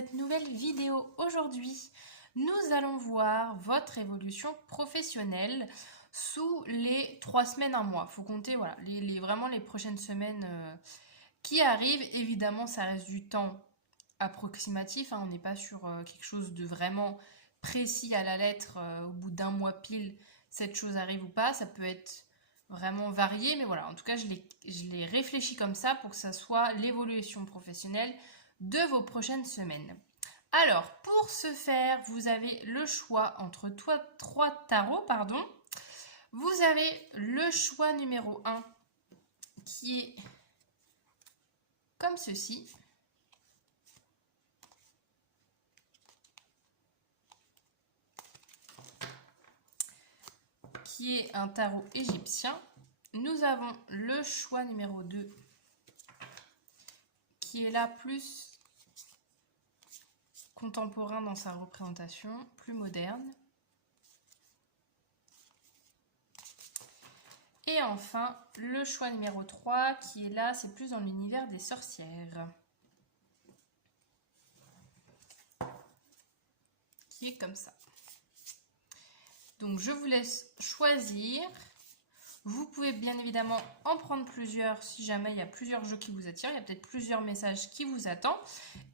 cette nouvelle vidéo. Aujourd'hui, nous allons voir votre évolution professionnelle sous les 3 semaines, un mois. Il faut compter voilà, vraiment les prochaines semaines qui arrivent. Évidemment, ça reste du temps approximatif, hein. On n'est pas sur quelque chose de vraiment précis à la lettre. Au bout d'un mois pile, cette chose arrive ou pas. Ça peut être vraiment varié, mais voilà, en tout cas, je l'ai réfléchi comme ça pour que ça soit l'évolution professionnelle de vos prochaines semaines. Alors, pour ce faire, vous avez le choix entre trois tarots, pardon. Vous avez le choix numéro 1 qui est comme ceci. Qui est un tarot égyptien. Nous avons le choix numéro 2 qui est là plus contemporain dans sa représentation, plus moderne. Et enfin, le choix numéro 3 qui est là, c'est plus dans l'univers des sorcières. Qui est comme ça. Donc je vous laisse choisir. Vous pouvez bien évidemment en prendre plusieurs si jamais il y a plusieurs jeux qui vous attirent. Il y a peut-être plusieurs messages qui vous attendent.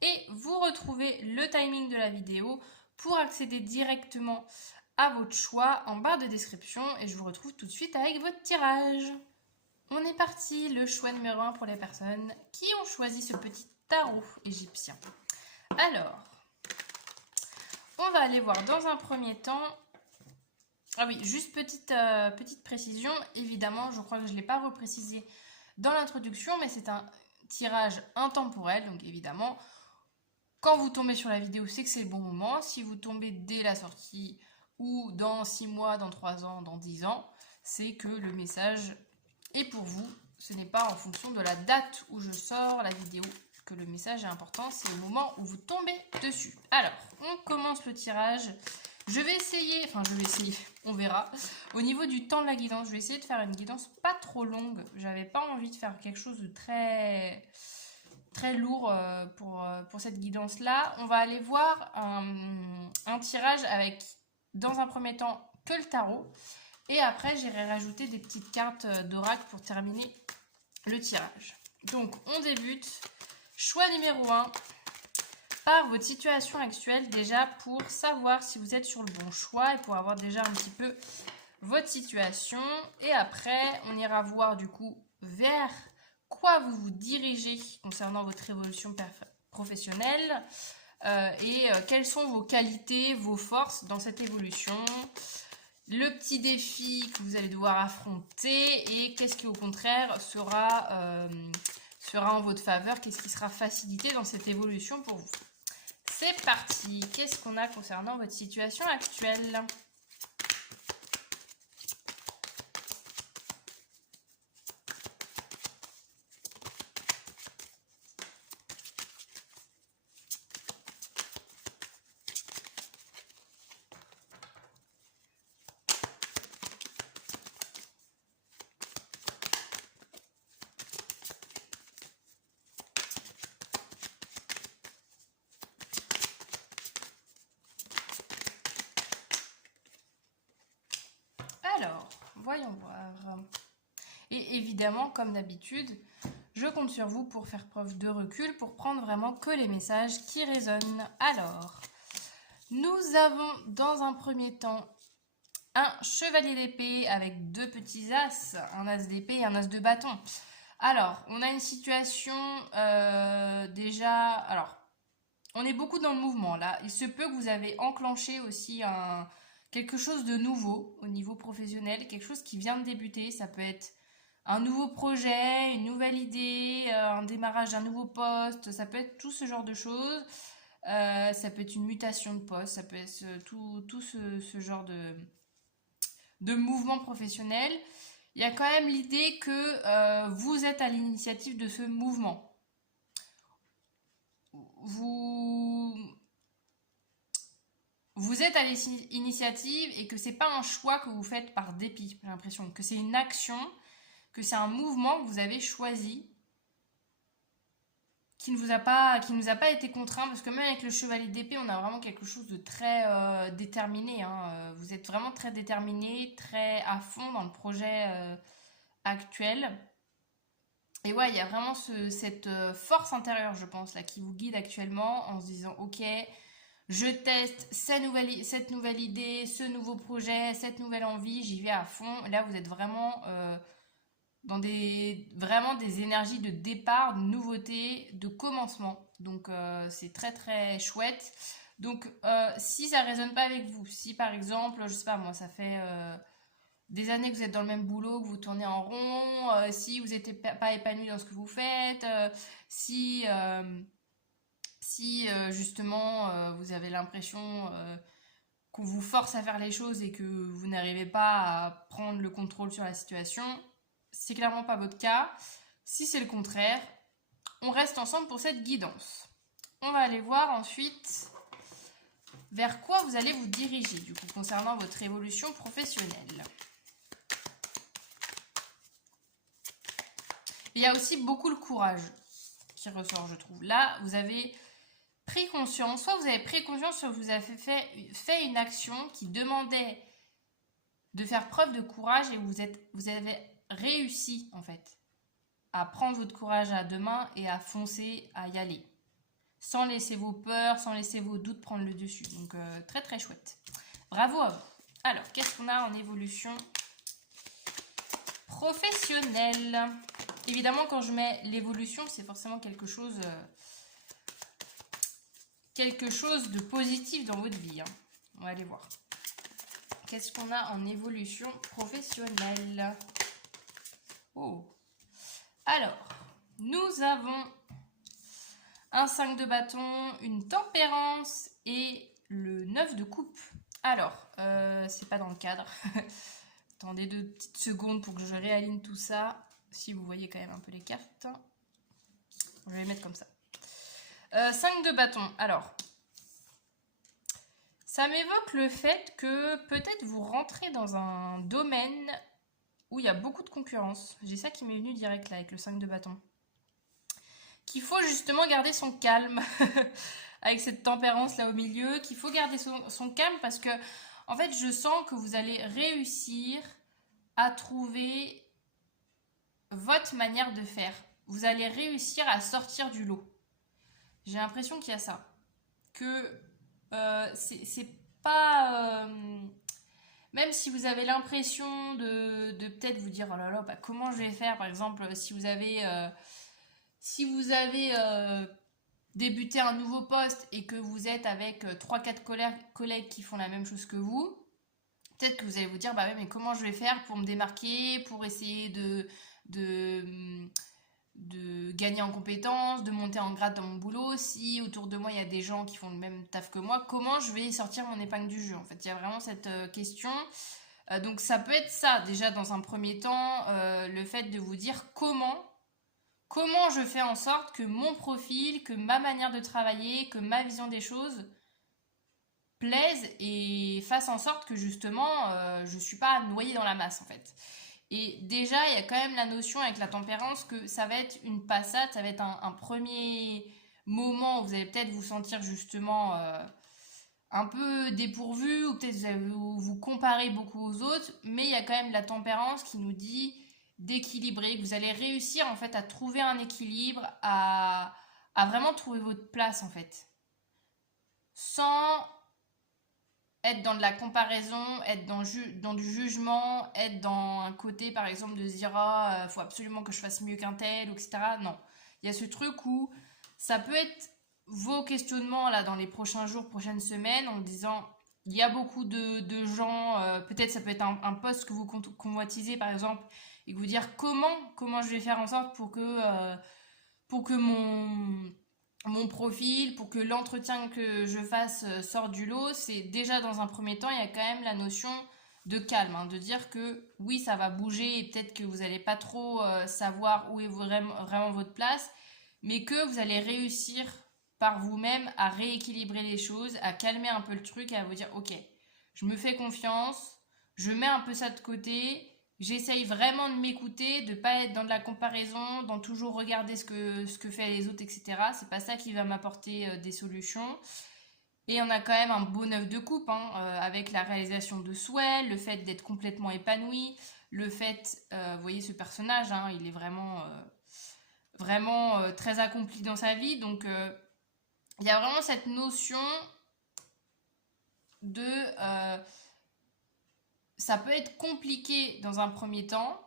Et vous retrouvez le timing de la vidéo pour accéder directement à votre choix en barre de description. Et je vous retrouve tout de suite avec votre tirage. On est parti, le choix numéro 1 pour les personnes qui ont choisi ce petit tarot égyptien. Alors, on va aller voir dans un premier temps. Ah oui, juste petite précision, évidemment, je crois que je ne l'ai pas reprécisé dans l'introduction, mais c'est un tirage intemporel, donc évidemment, quand vous tombez sur la vidéo, c'est que c'est le bon moment. Si vous tombez dès la sortie ou dans 6 mois, dans 3 ans, dans 10 ans, c'est que le message est pour vous. Ce n'est pas en fonction de la date où je sors la vidéo que le message est important, c'est au moment où vous tombez dessus. Alors, on commence le tirage. Je vais essayer, on verra. Au niveau du temps de la guidance, je vais essayer de faire une guidance pas trop longue. J'avais pas envie de faire quelque chose de très lourd pour cette guidance-là. On va aller voir un tirage avec, dans un premier temps, que le tarot. Et après, j'irai rajouter des petites cartes d'oracle pour terminer le tirage. Donc, on débute. Choix numéro 1. Par votre situation actuelle déjà pour savoir si vous êtes sur le bon choix et pour avoir déjà un petit peu votre situation. Et après, on ira voir du coup vers quoi vous vous dirigez concernant votre évolution professionnelle et quelles sont vos qualités, vos forces dans cette évolution. Le petit défi que vous allez devoir affronter et qu'est-ce qui au contraire sera en votre faveur, qu'est-ce qui sera facilité dans cette évolution pour vous. C'est parti. Qu'est-ce qu'on a concernant votre situation actuelle ? Alors, voyons voir. Et évidemment, comme d'habitude, je compte sur vous pour faire preuve de recul, pour prendre vraiment que les messages qui résonnent. Alors, nous avons dans un premier temps un chevalier d'épée avec 2 petits as, un as d'épée et un as de bâton. Alors, on a une situation déjà... Alors, on est beaucoup dans le mouvement là. Il se peut que vous avez enclenché aussi quelque chose de nouveau au niveau professionnel, quelque chose qui vient de débuter. Ça peut être un nouveau projet, une nouvelle idée, un démarrage d'un nouveau poste. Ça peut être tout ce genre de choses. Ça peut être une mutation de poste. Ça peut être tout ce genre de mouvement professionnel. Il y a quand même l'idée que vous êtes à l'initiative de ce mouvement. Vous êtes à l'initiative et que c'est pas un choix que vous faites par dépit, j'ai l'impression que c'est une action, que c'est un mouvement que vous avez choisi qui nous a pas été contraint, parce que même avec le chevalier d'épée, on a vraiment quelque chose de très déterminé, hein. Vous êtes vraiment très déterminé, très à fond dans le projet actuel. Et ouais, il y a vraiment cette force intérieure, je pense, là, qui vous guide actuellement en se disant, ok, je teste cette nouvelle idée, ce nouveau projet, cette nouvelle envie, j'y vais à fond. Là, vous êtes vraiment dans vraiment des énergies de départ, de nouveauté, de commencement. Donc, c'est très très chouette. Donc, si ça résonne pas avec vous, si par exemple, je sais pas moi, ça fait des années que vous êtes dans le même boulot, que vous tournez en rond, si vous n'êtes pas épanoui dans ce que vous faites, si justement vous avez l'impression qu'on vous force à faire les choses et que vous n'arrivez pas à prendre le contrôle sur la situation, c'est clairement pas votre cas. Si c'est le contraire, on reste ensemble pour cette guidance. On va aller voir ensuite vers quoi vous allez vous diriger du coup concernant votre évolution professionnelle. Il y a aussi beaucoup le courage qui ressort, je trouve. Là, vous avez pris conscience, soit vous avez pris conscience, soit vous avez fait une action qui demandait de faire preuve de courage et vous avez réussi en fait à prendre votre courage à deux mains et à foncer, à y aller. Sans laisser vos peurs, sans laisser vos doutes prendre le dessus. Donc très très chouette. Bravo à vous. Alors, qu'est-ce qu'on a en évolution professionnelle? Évidemment, quand je mets l'évolution, c'est forcément quelque chose de positif dans votre vie, hein. On va aller voir. Qu'est-ce qu'on a en évolution professionnelle? Oh. Alors, nous avons un 5 de bâton, une tempérance et le 9 de coupe. Alors, c'est pas dans le cadre. Attendez 2 petites secondes pour que je réaligne tout ça. Si vous voyez quand même un peu les cartes. Je vais les mettre comme ça. 5 de bâton. Alors, ça m'évoque le fait que peut-être vous rentrez dans un domaine où il y a beaucoup de concurrence. J'ai ça qui m'est venu direct là avec le 5 de bâton. Qu'il faut justement garder son calme avec cette tempérance là au milieu, qu'il faut garder son calme parce que en fait je sens que vous allez réussir à trouver votre manière de faire. Vous allez réussir à sortir du lot. J'ai l'impression qu'il y a ça. Que c'est pas... même si vous avez l'impression de peut-être vous dire, oh là là, bah, comment je vais faire? Par exemple, si vous avez débuté un nouveau poste et que vous êtes avec 3-4 collègues qui font la même chose que vous, peut-être que vous allez vous dire, bah ouais, mais comment je vais faire pour me démarquer, pour essayer de gagner en compétences, de monter en grade dans mon boulot, si autour de moi il y a des gens qui font le même taf que moi, comment je vais sortir mon épingle du jeu? En fait, il y a vraiment cette question. Donc ça peut être ça, déjà dans un premier temps, le fait de vous dire comment je fais en sorte que mon profil, que ma manière de travailler, que ma vision des choses plaise et fasse en sorte que justement je ne suis pas noyée dans la masse en fait. Et déjà, il y a quand même la notion avec la tempérance que ça va être une passade, ça va être un premier moment où vous allez peut-être vous sentir justement un peu dépourvu, ou peut-être vous allez vous comparer beaucoup aux autres, mais il y a quand même la tempérance qui nous dit d'équilibrer, que vous allez réussir en fait à trouver un équilibre, à vraiment trouver votre place en fait. Sans être dans de la comparaison, être dans du jugement, être dans un côté par exemple de se dire ah, faut absolument que je fasse mieux qu'un tel, etc. Non. Il y a ce truc où ça peut être vos questionnements là dans les prochains jours, prochaines semaines, en disant il y a beaucoup de gens, peut-être ça peut être un poste que vous convoitisez par exemple, et que vous dire comment je vais faire en sorte pour que mon profil, pour que l'entretien que je fasse sorte du lot. C'est déjà dans un premier temps, il y a quand même la notion de calme, hein, de dire que oui, ça va bouger et peut-être que vous n'allez pas trop savoir où est vraiment votre place, mais que vous allez réussir par vous-même à rééquilibrer les choses, à calmer un peu le truc et à vous dire ok, je me fais confiance, je mets un peu ça de côté J'essaye vraiment de m'écouter, de pas être dans de la comparaison, dans toujours regarder ce que fait les autres, etc. C'est pas ça qui va m'apporter des solutions. Et on a quand même un beau neuf de coupe, hein, avec la réalisation de souhaits, le fait d'être complètement épanoui, le fait, vous voyez ce personnage, hein, il est vraiment très accompli dans sa vie. Donc il y a vraiment cette notion de ça peut être compliqué dans un premier temps,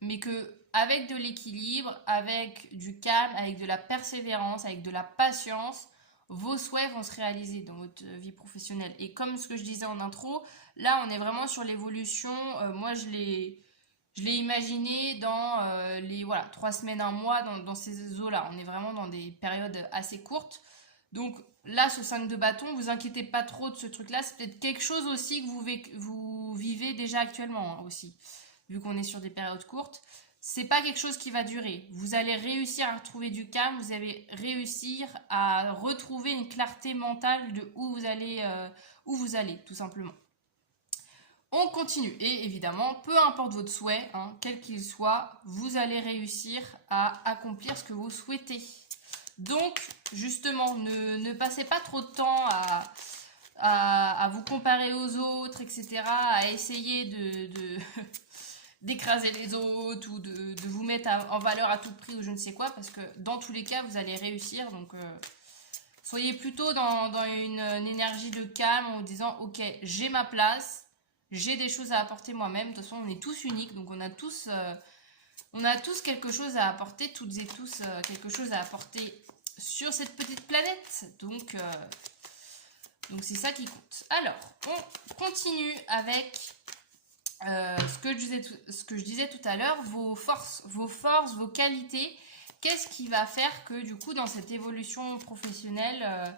mais que avec de l'équilibre, avec du calme, avec de la persévérance, avec de la patience, vos souhaits vont se réaliser dans votre vie professionnelle. Et comme ce que je disais en intro, là on est vraiment sur l'évolution. Moi je l'ai imaginé dans les voilà 3 semaines, un mois, dans ces eaux-là. On est vraiment dans des périodes assez courtes. Donc là, ce 5 de bâton, vous inquiétez pas trop de ce truc-là. C'est peut-être quelque chose aussi que vous vivez déjà actuellement, hein, aussi. Vu qu'on est sur des périodes courtes. C'est pas quelque chose qui va durer. Vous allez réussir à retrouver du calme. Vous allez réussir à retrouver une clarté mentale de où vous allez, tout simplement. On continue. Et évidemment, peu importe votre souhait, hein, quel qu'il soit, vous allez réussir à accomplir ce que vous souhaitez. Donc, justement, ne passez pas trop de temps à vous comparer aux autres, etc., à essayer d'écraser les autres ou de vous mettre en valeur à tout prix ou je ne sais quoi, parce que dans tous les cas, vous allez réussir. Donc, soyez plutôt dans une énergie de calme en vous disant, ok, j'ai ma place, j'ai des choses à apporter moi-même. De toute façon, on est tous uniques, donc on a tous quelque chose à apporter, toutes et tous quelque chose à apporter sur cette petite planète. Donc c'est ça qui compte. Alors, on continue avec ce que je disais tout à l'heure, vos forces, vos qualités. Qu'est-ce qui va faire que du coup dans cette évolution professionnelle,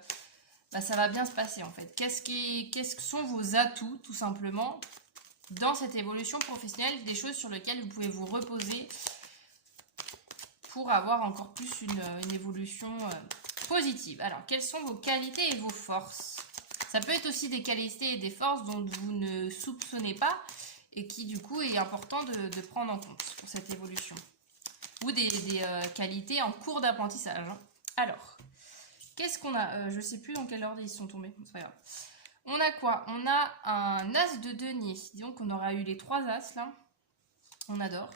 ça va bien se passer en fait. Qu'est-ce que sont vos atouts tout simplement dans cette évolution professionnelle, des choses sur lesquelles vous pouvez vous reposer pour avoir encore plus une évolution positive. Alors, quelles sont vos qualités et vos forces? Ça peut être aussi des qualités et des forces dont vous ne soupçonnez pas et qui, du coup, est important de prendre en compte pour cette évolution. Ou des qualités en cours d'apprentissage. Hein. Alors, qu'est-ce qu'on a? Je ne sais plus dans quel ordre ils sont tombés. C'est pas grave. On a quoi? On a un as de denier. Disons qu'on aura eu les 3 as, là. On adore.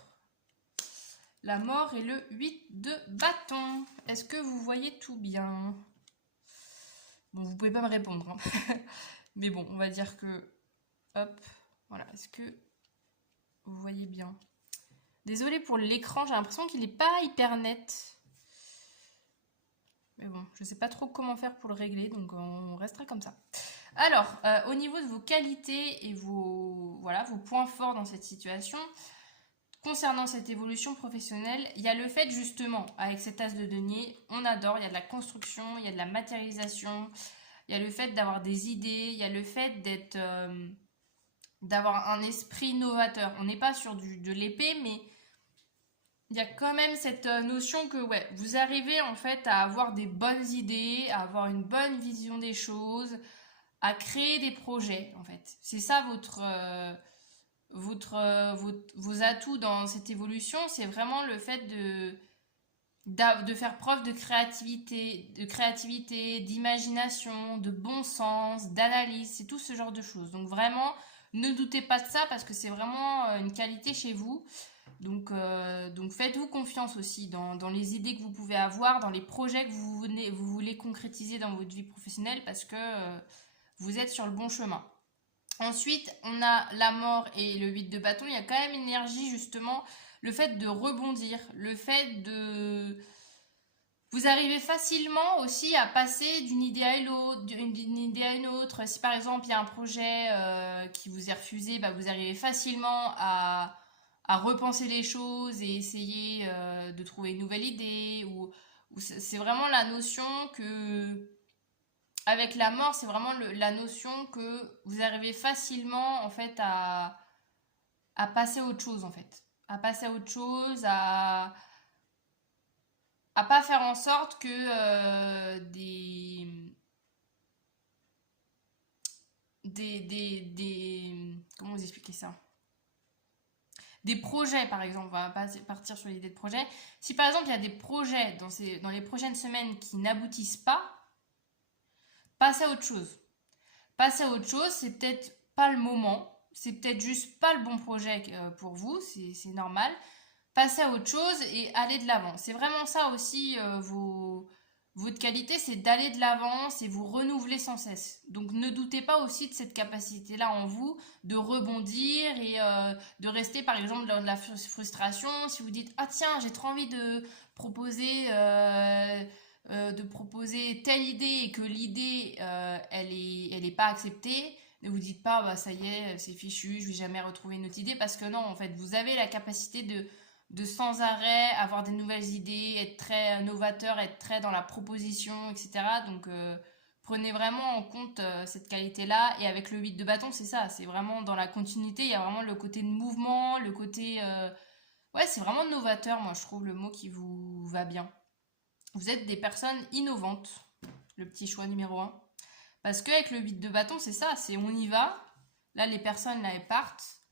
La mort et le 8 de bâton. Est-ce que vous voyez tout bien? Bon, vous pouvez pas me répondre. Hein. Mais bon, on va dire que... Hop. Voilà. Est-ce que vous voyez bien? Désolée pour l'écran, j'ai l'impression qu'il n'est pas hyper net. Mais bon, je sais pas trop comment faire pour le régler, donc on restera comme ça. Alors, au niveau de vos qualités et vos points forts dans cette situation... Concernant cette évolution professionnelle, il y a le fait justement, avec cet as de denier, on adore, il y a de la construction, il y a de la matérialisation, il y a le fait d'avoir des idées, il y a le fait d'avoir un esprit novateur. On n'est pas sur de l'épée, mais il y a quand même cette notion que ouais, vous arrivez en fait à avoir des bonnes idées, à avoir une bonne vision des choses, à créer des projets en fait. C'est ça vos atouts dans cette évolution, c'est vraiment le fait de faire preuve de créativité, d'imagination, de bon sens, d'analyse, c'est tout ce genre de choses. Donc vraiment, ne doutez pas de ça parce que c'est vraiment une qualité chez vous. Donc faites-vous confiance aussi dans les idées que vous pouvez avoir, dans les projets que vous voulez concrétiser dans votre vie professionnelle parce que vous êtes sur le bon chemin. Ensuite, on a la mort et le 8 de bâton. Il y a quand même une énergie, justement, le fait de rebondir, le fait de... Vous arrivez facilement aussi à passer d'une idée à une autre. Si par exemple, il y a un projet qui vous est refusé, vous arrivez facilement à repenser les choses et essayer de trouver une nouvelle idée. Ou c'est vraiment la notion que... Avec la mort, c'est vraiment la notion que vous arrivez facilement en fait à passer à autre chose en fait. À passer à autre chose, à pas faire en sorte que comment vous expliquer ça? des projets, par exemple, on va partir sur l'idée de projet. Si par exemple, il y a des projets dans les prochaines semaines qui n'aboutissent pas, passez à autre chose. Passez à autre chose, c'est peut-être pas le moment, c'est peut-être juste pas le bon projet pour vous, c'est normal. Passez à autre chose et allez de l'avant. C'est vraiment ça aussi, votre qualité, c'est d'aller de l'avant, c'est vous renouveler sans cesse. Donc ne doutez pas aussi de cette capacité-là en vous de rebondir et de rester par exemple dans de la frustration. Si vous dites ah tiens j'ai trop envie de proposer telle idée et que l'idée elle est pas acceptée, ne vous dites pas bah ça y est c'est fichu, je vais jamais retrouver une autre idée parce que non en fait vous avez la capacité de sans arrêt avoir des nouvelles idées, être très novateur, être très dans la proposition, etc. Donc prenez vraiment en compte cette qualité-là. Et avec le 8 de bâton, c'est ça, c'est vraiment dans la continuité, il y a vraiment le côté de mouvement, le côté... Ouais, c'est vraiment novateur, moi je trouve le mot qui vous va bien. Vous êtes des personnes innovantes, le petit choix numéro 1. Parce qu'avec le 8 de bâton, c'est ça, c'est on y va. Là, les personnes, là, elles partent.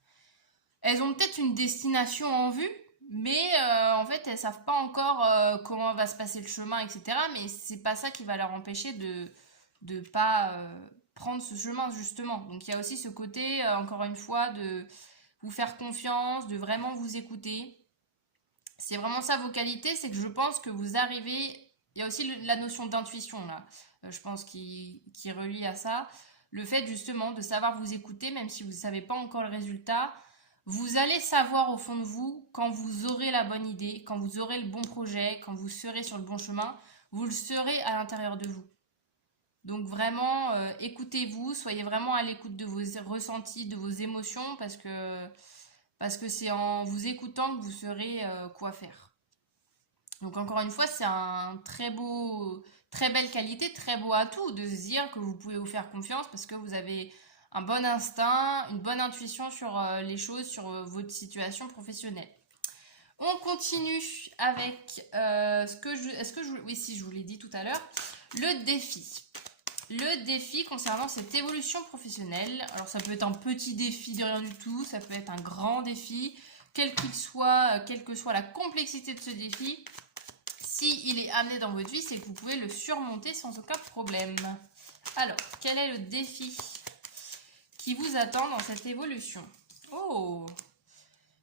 Elles ont peut-être une destination en vue, mais en fait elles savent pas encore comment va se passer le chemin, etc. Mais c'est pas ça qui va leur empêcher de pas prendre ce chemin justement. Donc il y a aussi ce côté encore une fois de vous faire confiance, de vraiment vous écouter. C'est vraiment ça vos qualités, c'est que je pense que vous arrivez. Il y a aussi la notion d'intuition là, je pense qui relie à ça. Le fait justement de savoir vous écouter, même si vous ne savez pas encore le résultat. Vous allez savoir au fond de vous, quand vous aurez la bonne idée, quand vous aurez le bon projet, quand vous serez sur le bon chemin, vous le serez à l'intérieur de vous. Donc vraiment, écoutez-vous, soyez vraiment à l'écoute de vos ressentis, de vos émotions, parce que c'est en vous écoutant que vous saurez quoi faire. Donc encore une fois, c'est un très belle qualité, très beau atout de se dire que vous pouvez vous faire confiance parce que vous avez un bon instinct, une bonne intuition sur les choses, sur votre situation professionnelle. On continue avec oui, si je vous l'ai dit tout à l'heure, le défi. Le défi concernant cette évolution professionnelle. Alors ça peut être un petit défi de rien du tout, ça peut être un grand défi, quelle que soit la complexité de ce défi. Si il est amené dans votre vie, c'est que vous pouvez le surmonter sans aucun problème. Alors, quel est le défi qui vous attend dans cette évolution? Oh,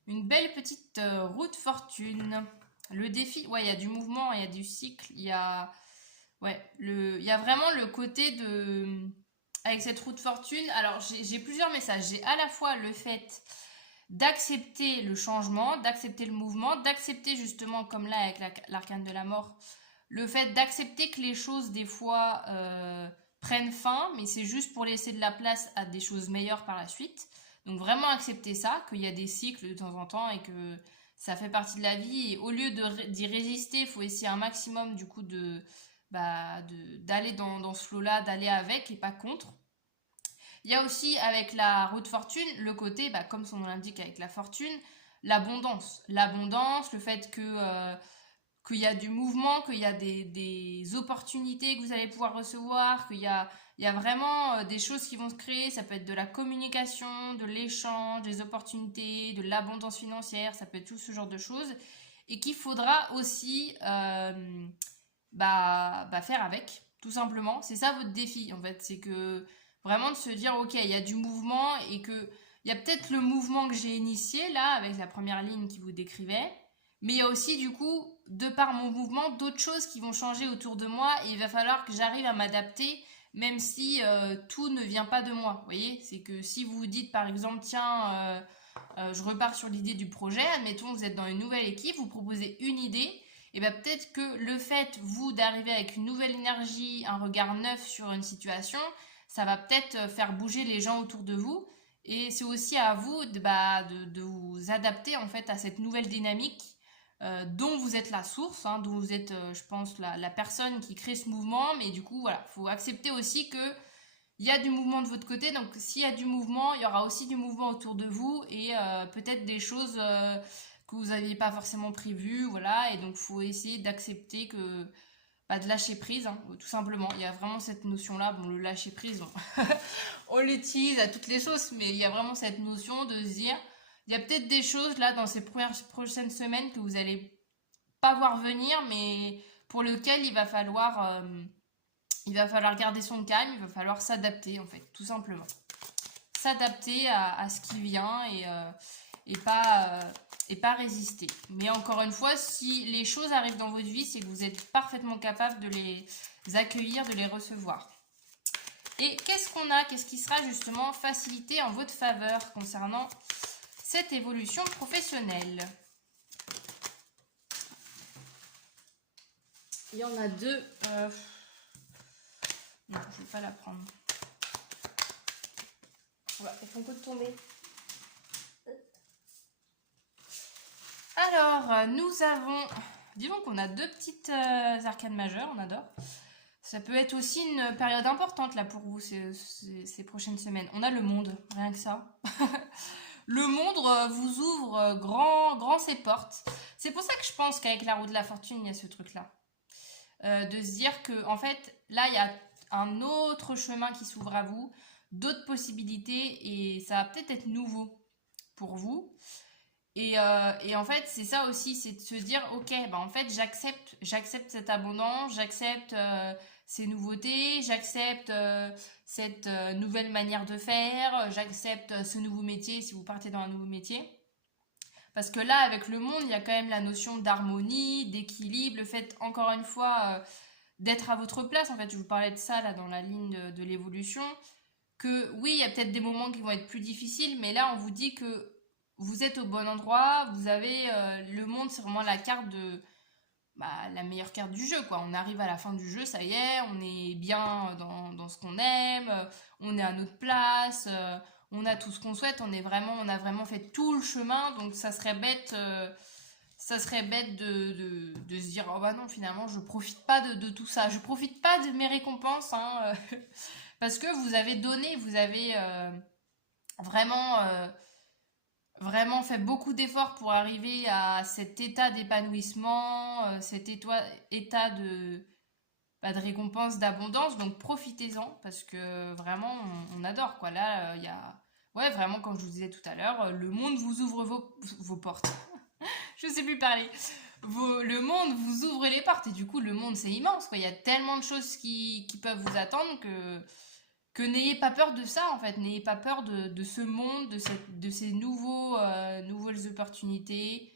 une belle petite roue de fortune. Le défi, ouais, il y a du mouvement, il y a du cycle, il y a vraiment le côté de... Avec cette roue de fortune, alors j'ai plusieurs messages. J'ai à la fois le fait d'accepter le changement, d'accepter le mouvement, d'accepter justement, comme là avec l'arcane de la mort, le fait d'accepter que les choses des fois prennent fin, mais c'est juste pour laisser de la place à des choses meilleures par la suite. Donc vraiment accepter ça, qu'il y a des cycles de temps en temps et que ça fait partie de la vie. Et au lieu d'y résister, il faut essayer un maximum du coup d'aller dans ce flow-là, d'aller avec et pas contre. Il y a aussi avec la roue de fortune le côté, comme son nom l'indique avec la fortune, l'abondance. L'abondance, le fait qu'il y a du mouvement, qu'il y a des opportunités que vous allez pouvoir recevoir, qu'il y a vraiment des choses qui vont se créer. Ça peut être de la communication, de l'échange, des opportunités, de l'abondance financière, ça peut être tout ce genre de choses. Et qu'il faudra aussi faire avec, tout simplement. C'est ça votre défi, en fait. C'est que vraiment de se dire, ok, il y a du mouvement et que il y a peut-être le mouvement que j'ai initié, là, avec la première ligne qui vous décrivait. Mais il y a aussi, du coup, de par mon mouvement, d'autres choses qui vont changer autour de moi et il va falloir que j'arrive à m'adapter, même si tout ne vient pas de moi. Vous voyez, c'est que si vous vous dites, par exemple, tiens, je repars sur l'idée du projet, admettons, vous êtes dans une nouvelle équipe, vous proposez une idée, et bien peut-être que le fait, vous, d'arriver avec une nouvelle énergie, un regard neuf sur une situation, ça va peut-être faire bouger les gens autour de vous. Et c'est aussi à vous de vous adapter en fait à cette nouvelle dynamique dont vous êtes la source, hein, dont vous êtes, je pense, la personne qui crée ce mouvement. Mais du coup, voilà, il faut accepter aussi que il y a du mouvement de votre côté. Donc, s'il y a du mouvement, il y aura aussi du mouvement autour de vous et peut-être des choses que vous n'aviez pas forcément prévues. Voilà, et donc, il faut essayer d'accepter que... de lâcher prise, hein, tout simplement. Il y a vraiment cette notion-là. Bon, le lâcher prise, on l'utilise à toutes les sauces, mais il y a vraiment cette notion de se dire Il y a peut-être des choses là dans ces prochaines semaines que vous n'allez pas voir venir, mais pour lequel il va falloir garder son calme, il va falloir s'adapter en fait, tout simplement. S'adapter à ce qui vient et pas résister. Mais encore une fois, si les choses arrivent dans votre vie, c'est que vous êtes parfaitement capable de les accueillir, de les recevoir. Et qu'est-ce qu'on a? Qu'est-ce qui sera justement facilité en votre faveur concernant cette évolution professionnelle? Il y en a deux. Non, je ne vais pas la prendre. Elles font que de tomber. Alors, nous avons... Disons qu'on a deux petites arcanes majeures, on adore. Ça peut être aussi une période importante là pour vous ces prochaines semaines. On a le monde, rien que ça. Le monde vous ouvre grand ses portes. C'est pour ça que je pense qu'avec la roue de la fortune, il y a ce truc-là. De se dire que en fait, là, il y a un autre chemin qui s'ouvre à vous, d'autres possibilités, et ça va peut-être être nouveau pour vous. Et en fait, c'est ça aussi, c'est de se dire, ok, bah en fait, j'accepte cette abondance, j'accepte ces nouveautés, j'accepte cette nouvelle manière de faire, j'accepte ce nouveau métier si vous partez dans un nouveau métier. Parce que là, avec le monde, il y a quand même la notion d'harmonie, d'équilibre, le fait, encore une fois, d'être à votre place. En fait, je vous parlais de ça là dans la ligne de l'évolution. Que oui, il y a peut-être des moments qui vont être plus difficiles, mais là, on vous dit que vous êtes au bon endroit, vous avez le monde, c'est vraiment la carte de la meilleure carte du jeu, quoi. On arrive à la fin du jeu, ça y est, on est bien dans ce qu'on aime, on est à notre place, on a tout ce qu'on souhaite, on a vraiment fait tout le chemin, donc ça serait bête de se dire oh bah non, finalement je profite pas de tout ça, je profite pas de mes récompenses, hein, parce que vous avez donné, vous avez vraiment vraiment fait beaucoup d'efforts pour arriver à cet état d'épanouissement, cet état de récompense, d'abondance. Donc profitez-en parce que vraiment on adore quoi. Là, il y a ouais, vraiment, comme je vous disais tout à l'heure, le monde vous ouvre vos portes. Je sais plus parler. Le monde vous ouvre les portes et du coup le monde c'est immense quoi. Il y a tellement de choses qui peuvent vous attendre que n'ayez pas peur de ça en fait, n'ayez pas peur de ce monde, de ces nouvelles opportunités,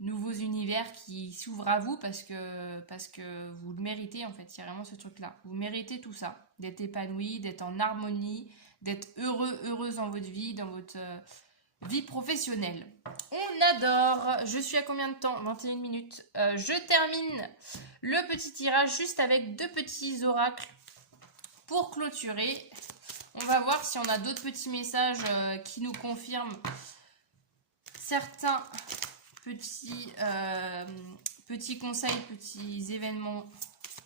nouveaux univers qui s'ouvrent à vous parce que vous le méritez en fait, il y a vraiment ce truc là, vous méritez tout ça, d'être épanoui, d'être en harmonie, d'être heureuse dans votre vie, dans votre vie professionnelle. On adore. Je suis à combien de temps? 21 minutes. Je termine le petit tirage juste avec deux petits oracles. Pour clôturer, on va voir si on a d'autres petits messages qui nous confirment certains petits conseils, petits événements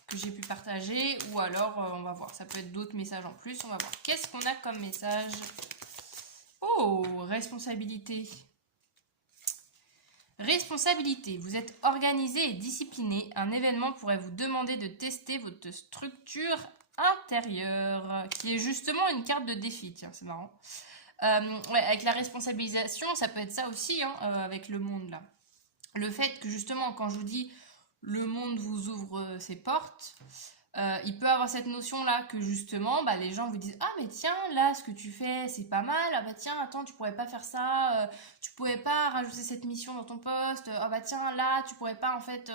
que j'ai pu partager. Ou alors, on va voir, ça peut être d'autres messages en plus. On va voir qu'est-ce qu'on a comme message. Oh, responsabilité. Responsabilité, vous êtes organisé et discipliné. Un événement pourrait vous demander de tester votre structure intérieure, qui est justement une carte de défi. Tiens, c'est marrant. Ouais, avec la responsabilisation, ça peut être ça aussi, hein, avec le monde là. Le fait que justement, quand je vous dis le monde vous ouvre ses portes, il peut avoir cette notion là que justement les gens vous disent ah mais tiens là ce que tu fais c'est pas mal, ah bah tiens attends tu pourrais pas faire ça, tu pourrais pas rajouter cette mission dans ton poste, ah bah tiens là tu pourrais pas en fait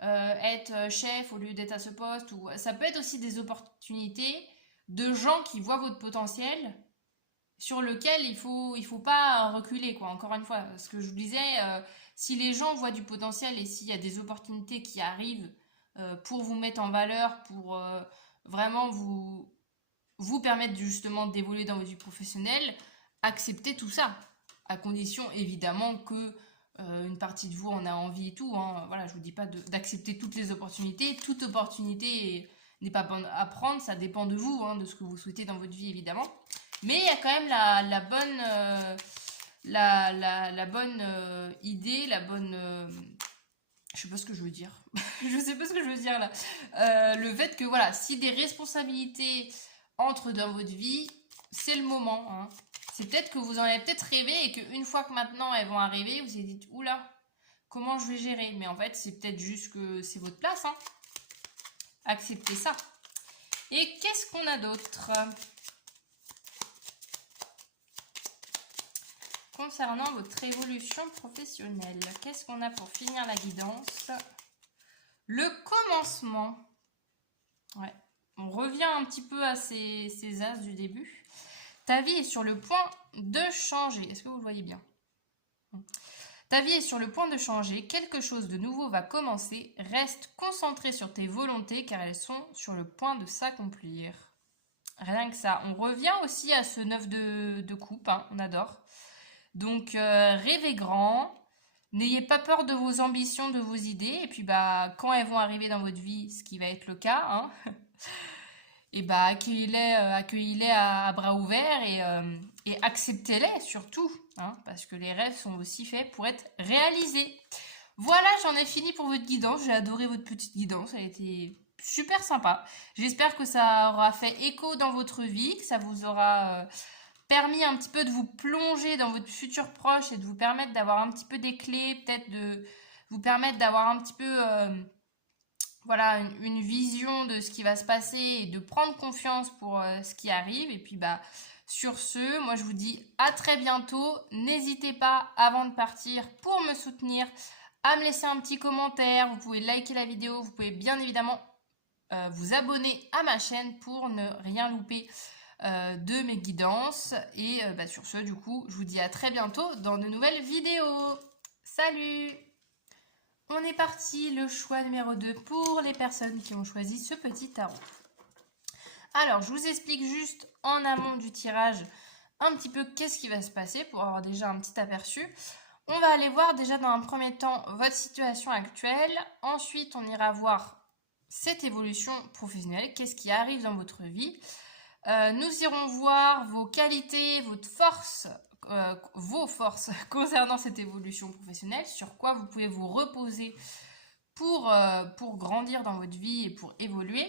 être chef au lieu d'être à ce poste, ou ça peut être aussi des opportunités de gens qui voient votre potentiel sur lequel il faut pas reculer quoi. Encore une fois, ce que je vous disais, si les gens voient du potentiel et s'il y a des opportunités qui arrivent pour vous mettre en valeur, pour vraiment vous permettre justement d'évoluer dans votre vie professionnelle, acceptez tout ça, à condition évidemment que une partie de vous en a envie et tout, hein. Voilà, je vous dis pas d'accepter toutes les opportunités, toute opportunité n'est pas bonne à prendre, ça dépend de vous, hein, de ce que vous souhaitez dans votre vie évidemment, mais il y a quand même la bonne idée, la bonne je sais pas ce que je veux dire. Je sais pas ce que je veux dire là. Le fait que voilà, si des responsabilités entrent dans votre vie, c'est le moment. Hein. C'est peut-être que vous en avez peut-être rêvé et qu'une fois que maintenant elles vont arriver, vous vous dites, oula, comment je vais gérer? Mais en fait, c'est peut-être juste que c'est votre place. Hein. Acceptez ça. Et qu'est-ce qu'on a d'autre? Concernant votre évolution professionnelle, qu'est-ce qu'on a pour finir la guidance? Le commencement. Ouais. On revient un petit peu à ces as du début. Ta vie est sur le point de changer. Est-ce que vous le voyez bien? Ta vie est sur le point de changer. Quelque chose de nouveau va commencer. Reste concentré sur tes volontés car elles sont sur le point de s'accomplir. Rien que ça. On revient aussi à ce 9 de coupe. Hein, on adore. Donc, rêvez grand. N'ayez pas peur de vos ambitions, de vos idées. Et puis, quand elles vont arriver dans votre vie, ce qui va être le cas, hein, et accueillez-les à bras ouverts et acceptez-les surtout. Hein, parce que les rêves sont aussi faits pour être réalisés. Voilà, j'en ai fini pour votre guidance. J'ai adoré votre petite guidance. Elle a été super sympa. J'espère que ça aura fait écho dans votre vie, que ça vous aura... permis un petit peu de vous plonger dans votre futur proche et de vous permettre d'avoir un petit peu des clés, peut-être de vous permettre d'avoir un petit peu voilà, une vision de ce qui va se passer et de prendre confiance pour ce qui arrive. Et puis sur ce, moi je vous dis à très bientôt. N'hésitez pas avant de partir pour me soutenir à me laisser un petit commentaire. Vous pouvez liker la vidéo, vous pouvez bien évidemment vous abonner à ma chaîne pour ne rien louper de mes guidances. Et sur ce, du coup, je vous dis à très bientôt dans de nouvelles vidéos. Salut! On est parti, le choix numéro 2 pour les personnes qui ont choisi ce petit tarot. Alors, je vous explique juste en amont du tirage un petit peu qu'est-ce qui va se passer pour avoir déjà un petit aperçu. On va aller voir déjà dans un premier temps votre situation actuelle. Ensuite, on ira voir cette évolution professionnelle, qu'est-ce qui arrive dans votre vie. Nous irons voir vos qualités, vos forces concernant cette évolution professionnelle, sur quoi vous pouvez vous reposer pour grandir dans votre vie et pour évoluer.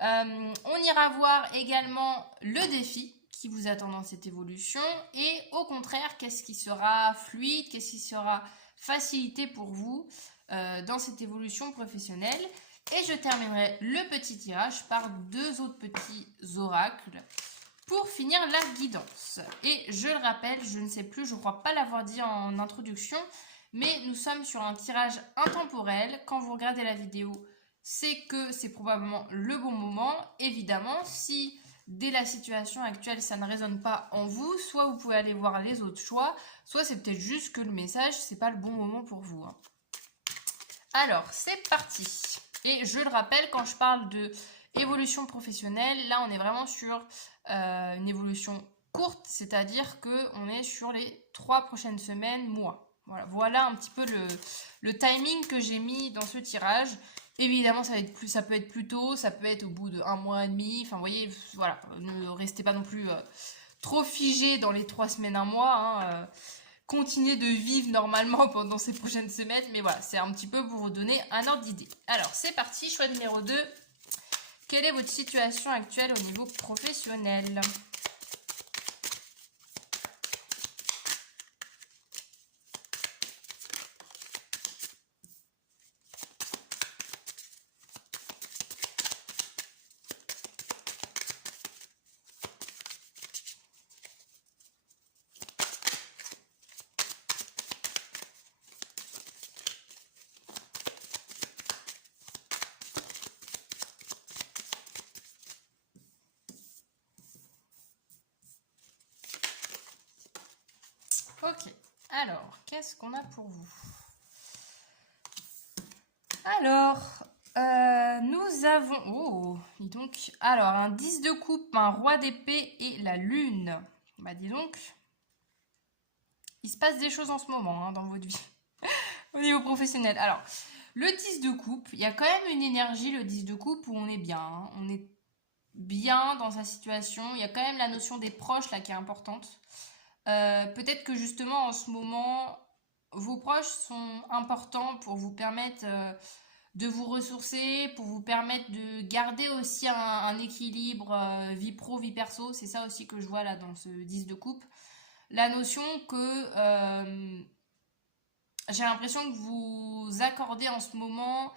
On ira voir également le défi qui vous attend dans cette évolution et au contraire, qu'est-ce qui sera fluide, qu'est-ce qui sera facilité pour vous dans cette évolution professionnelle. Et je terminerai le petit tirage par 2 autres petits oracles pour finir la guidance. Et je le rappelle, je ne sais plus, je ne crois pas l'avoir dit en introduction, mais nous sommes sur un tirage intemporel. Quand vous regardez la vidéo, c'est que c'est probablement le bon moment. Évidemment, si dès la situation actuelle, ça ne résonne pas en vous, soit vous pouvez aller voir les autres choix, soit c'est peut-être juste que le message, c'est pas le bon moment pour vous. Hein. Alors, c'est parti. Et je le rappelle, quand je parle de évolution professionnelle, là on est vraiment sur une évolution courte, c'est-à-dire qu'on est sur les 3 prochaines semaines, mois. Voilà un petit peu le timing que j'ai mis dans ce tirage. Évidemment, ça peut être plus tôt, ça peut être au bout d'1 mois et demi. Enfin, vous voyez, voilà, ne restez pas non plus trop figé dans les 3 semaines, 1 mois. Hein, continuer de vivre normalement pendant ces prochaines semaines. Mais voilà, c'est un petit peu pour vous donner un ordre d'idée. Alors, c'est parti. Choix numéro 2. Quelle est votre situation actuelle au niveau professionnel ? Ok, alors, qu'est-ce qu'on a pour vous? Alors, nous avons... Oh, dis donc. Alors, un 10 de coupe, un roi d'épée et la lune. Bah, dis donc. Il se passe des choses en ce moment hein, dans votre vie. Au niveau professionnel. Alors, le 10 de coupe, il y a quand même une énergie, le 10 de coupe, où on est bien. Hein. On est bien dans sa situation. Il y a quand même la notion des proches, là, qui est importante. Peut-être que justement en ce moment vos proches sont importants pour vous permettre de vous ressourcer, pour vous permettre de garder aussi un équilibre vie pro, vie perso. C'est ça aussi que je vois là dans ce 10 de coupe. La notion que j'ai l'impression que vous accordez en ce moment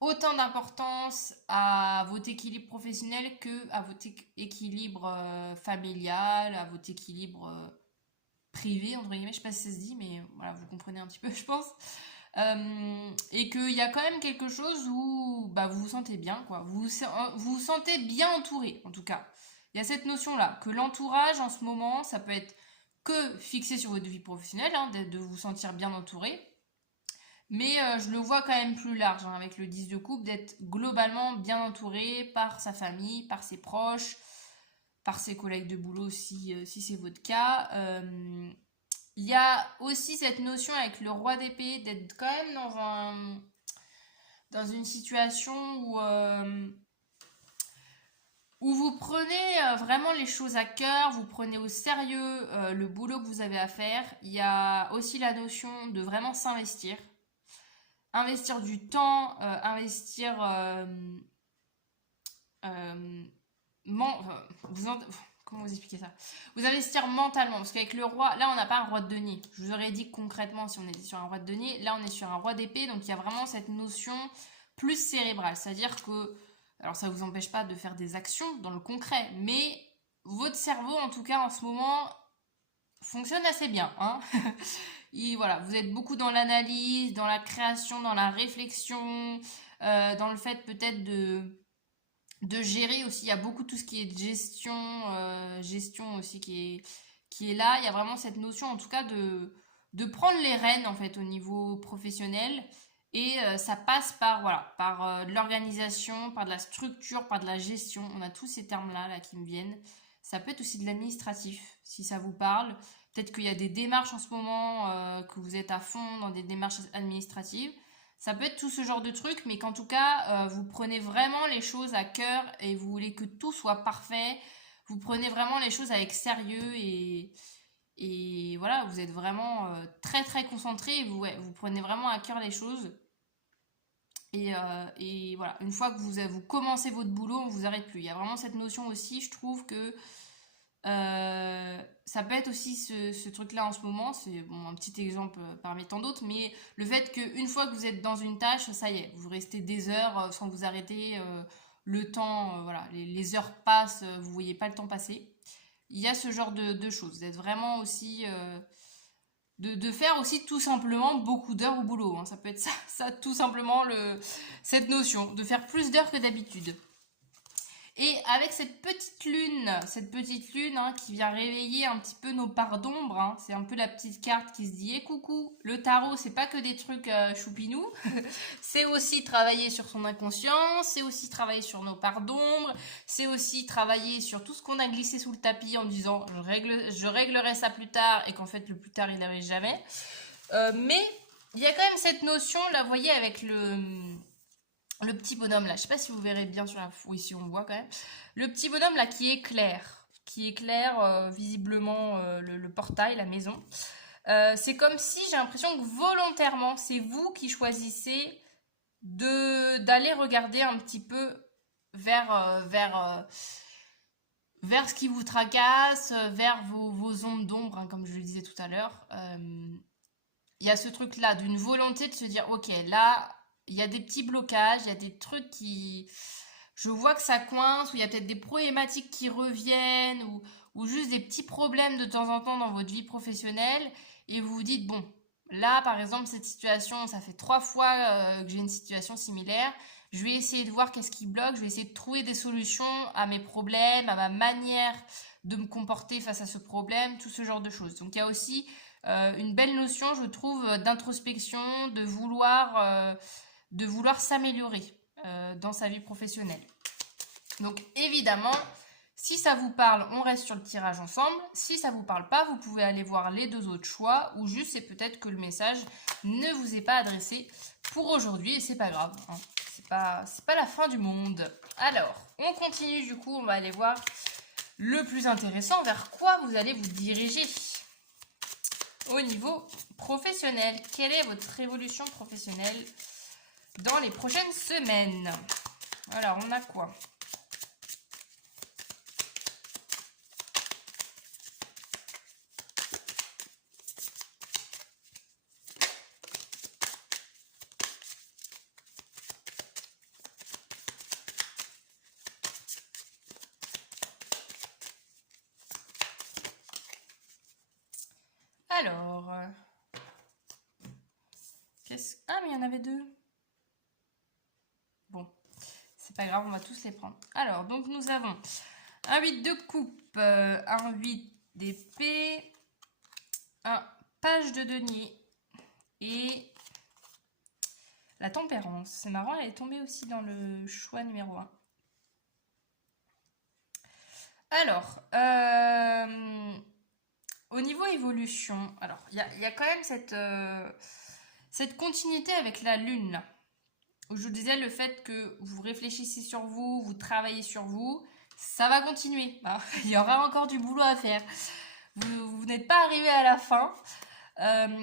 autant d'importance à votre équilibre professionnel que à votre équilibre familial, à votre équilibre privé, entre guillemets. Je sais pas si ça se dit, mais voilà, vous comprenez un petit peu, je pense. Et qu'il y a quand même quelque chose où bah, vous vous sentez bien, quoi. Vous vous sentez bien entouré, en tout cas. Il y a cette notion-là, que l'entourage, en ce moment, ça peut être que fixé sur votre vie professionnelle, hein, de vous sentir bien entouré. Mais je le vois quand même plus large, hein, avec le 10 de coupe, d'être globalement bien entouré par sa famille, par ses proches, par ses collègues de boulot si c'est votre cas. Il y a aussi cette notion avec le roi d'épée d'être quand même dans une situation où vous prenez vraiment les choses à cœur, vous prenez au sérieux le boulot que vous avez à faire. Il y a aussi la notion de vraiment s'investir. Investir du temps, investir... comment vous expliquer ça? Vous investir mentalement, parce qu'avec le roi, là on n'a pas un roi de denier. Je vous aurais dit concrètement si on était sur un roi de denier, là on est sur un roi d'épée, donc il y a vraiment cette notion plus cérébrale. C'est-à-dire que, alors ça ne vous empêche pas de faire des actions dans le concret, mais votre cerveau en tout cas en ce moment fonctionne assez bien, hein. Et voilà, vous êtes beaucoup dans l'analyse, dans la création, dans la réflexion, dans le fait peut-être de gérer aussi. Il y a beaucoup tout ce qui est de gestion aussi qui est là. Il y a vraiment cette notion en tout cas de prendre les rênes en fait au niveau professionnel. Et ça passe par, voilà, par de l'organisation, par de la structure, par de la gestion. On a tous ces termes-là là, qui me viennent. Ça peut être aussi de l'administratif, si ça vous parle. Peut-être qu'il y a des démarches en ce moment, que vous êtes à fond dans des démarches administratives. Ça peut être tout ce genre de trucs, mais qu'en tout cas, vous prenez vraiment les choses à cœur et vous voulez que tout soit parfait. Vous prenez vraiment les choses avec sérieux et voilà, vous êtes vraiment très très concentré. Vous prenez vraiment à cœur les choses. Et voilà, une fois que vous commencez votre boulot, on ne vous arrête plus. Il y a vraiment cette notion aussi, je trouve que ça peut être aussi ce truc-là en ce moment, c'est bon, un petit exemple parmi tant d'autres, mais le fait qu'une fois que vous êtes dans une tâche, ça y est, vous restez des heures sans vous arrêter, le temps, voilà, les heures passent, vous voyez pas le temps passer. Il y a ce genre de choses, d'être vraiment aussi, de faire aussi tout simplement beaucoup d'heures au boulot, hein. Ça peut être ça tout simplement cette notion, de faire plus d'heures que d'habitude. Et avec cette petite lune hein, qui vient réveiller un petit peu nos parts d'ombre, hein, c'est un peu la petite carte qui se dit eh, coucou, le tarot c'est pas que des trucs choupinous, c'est aussi travailler sur son inconscient, c'est aussi travailler sur nos parts d'ombre, c'est aussi travailler sur tout ce qu'on a glissé sous le tapis en disant je réglerai ça plus tard et qu'en fait le plus tard il n'arrive jamais. Mais il y a quand même cette notion, là vous voyez avec le petit bonhomme là, je sais pas si vous verrez bien sur la... Oui, si on le voit quand même. Le petit bonhomme là qui éclaire visiblement le portail, la maison. C'est comme si j'ai l'impression que volontairement, c'est vous qui choisissez d'aller regarder un petit peu vers ce qui vous tracasse, vers vos ondes d'ombre, hein, comme je le disais tout à l'heure. Il y a ce truc là d'une volonté de se dire ok, là il y a des petits blocages, il y a des trucs qui... Je vois que ça coince, ou il y a peut-être des problématiques qui reviennent, ou juste des petits problèmes de temps en temps dans votre vie professionnelle, et vous vous dites, bon, là par exemple, cette situation, ça fait 3 fois que j'ai une situation similaire, je vais essayer de voir qu'est-ce qui bloque, je vais essayer de trouver des solutions à mes problèmes, à ma manière de me comporter face à ce problème, tout ce genre de choses. Donc il y a aussi une belle notion, je trouve, d'introspection, de vouloir s'améliorer dans sa vie professionnelle. Donc évidemment, si ça vous parle, on reste sur le tirage ensemble. Si ça vous parle pas, vous pouvez aller voir les 2 autres choix, ou juste c'est peut-être que le message ne vous est pas adressé pour aujourd'hui et c'est pas grave, hein. C'est pas la fin du monde. Alors, on continue du coup, on va aller voir le plus intéressant, vers quoi vous allez vous diriger au niveau professionnel. Quelle est votre évolution professionnelle dans les prochaines semaines. Alors, on a quoi? Alors, ah, mais il y en avait deux. Bon, c'est pas grave, on va tous les prendre. Alors, donc nous avons un 8 de coupe, un 8 d'épée, un page de denier et la tempérance. C'est marrant, elle est tombée aussi dans le choix numéro 1. Alors, au niveau évolution, alors il y a quand même cette continuité avec la lune là. Où je vous disais le fait que vous réfléchissez sur vous, vous travaillez sur vous, ça va continuer. Hein. Il y aura encore du boulot à faire. Vous n'êtes pas arrivé à la fin.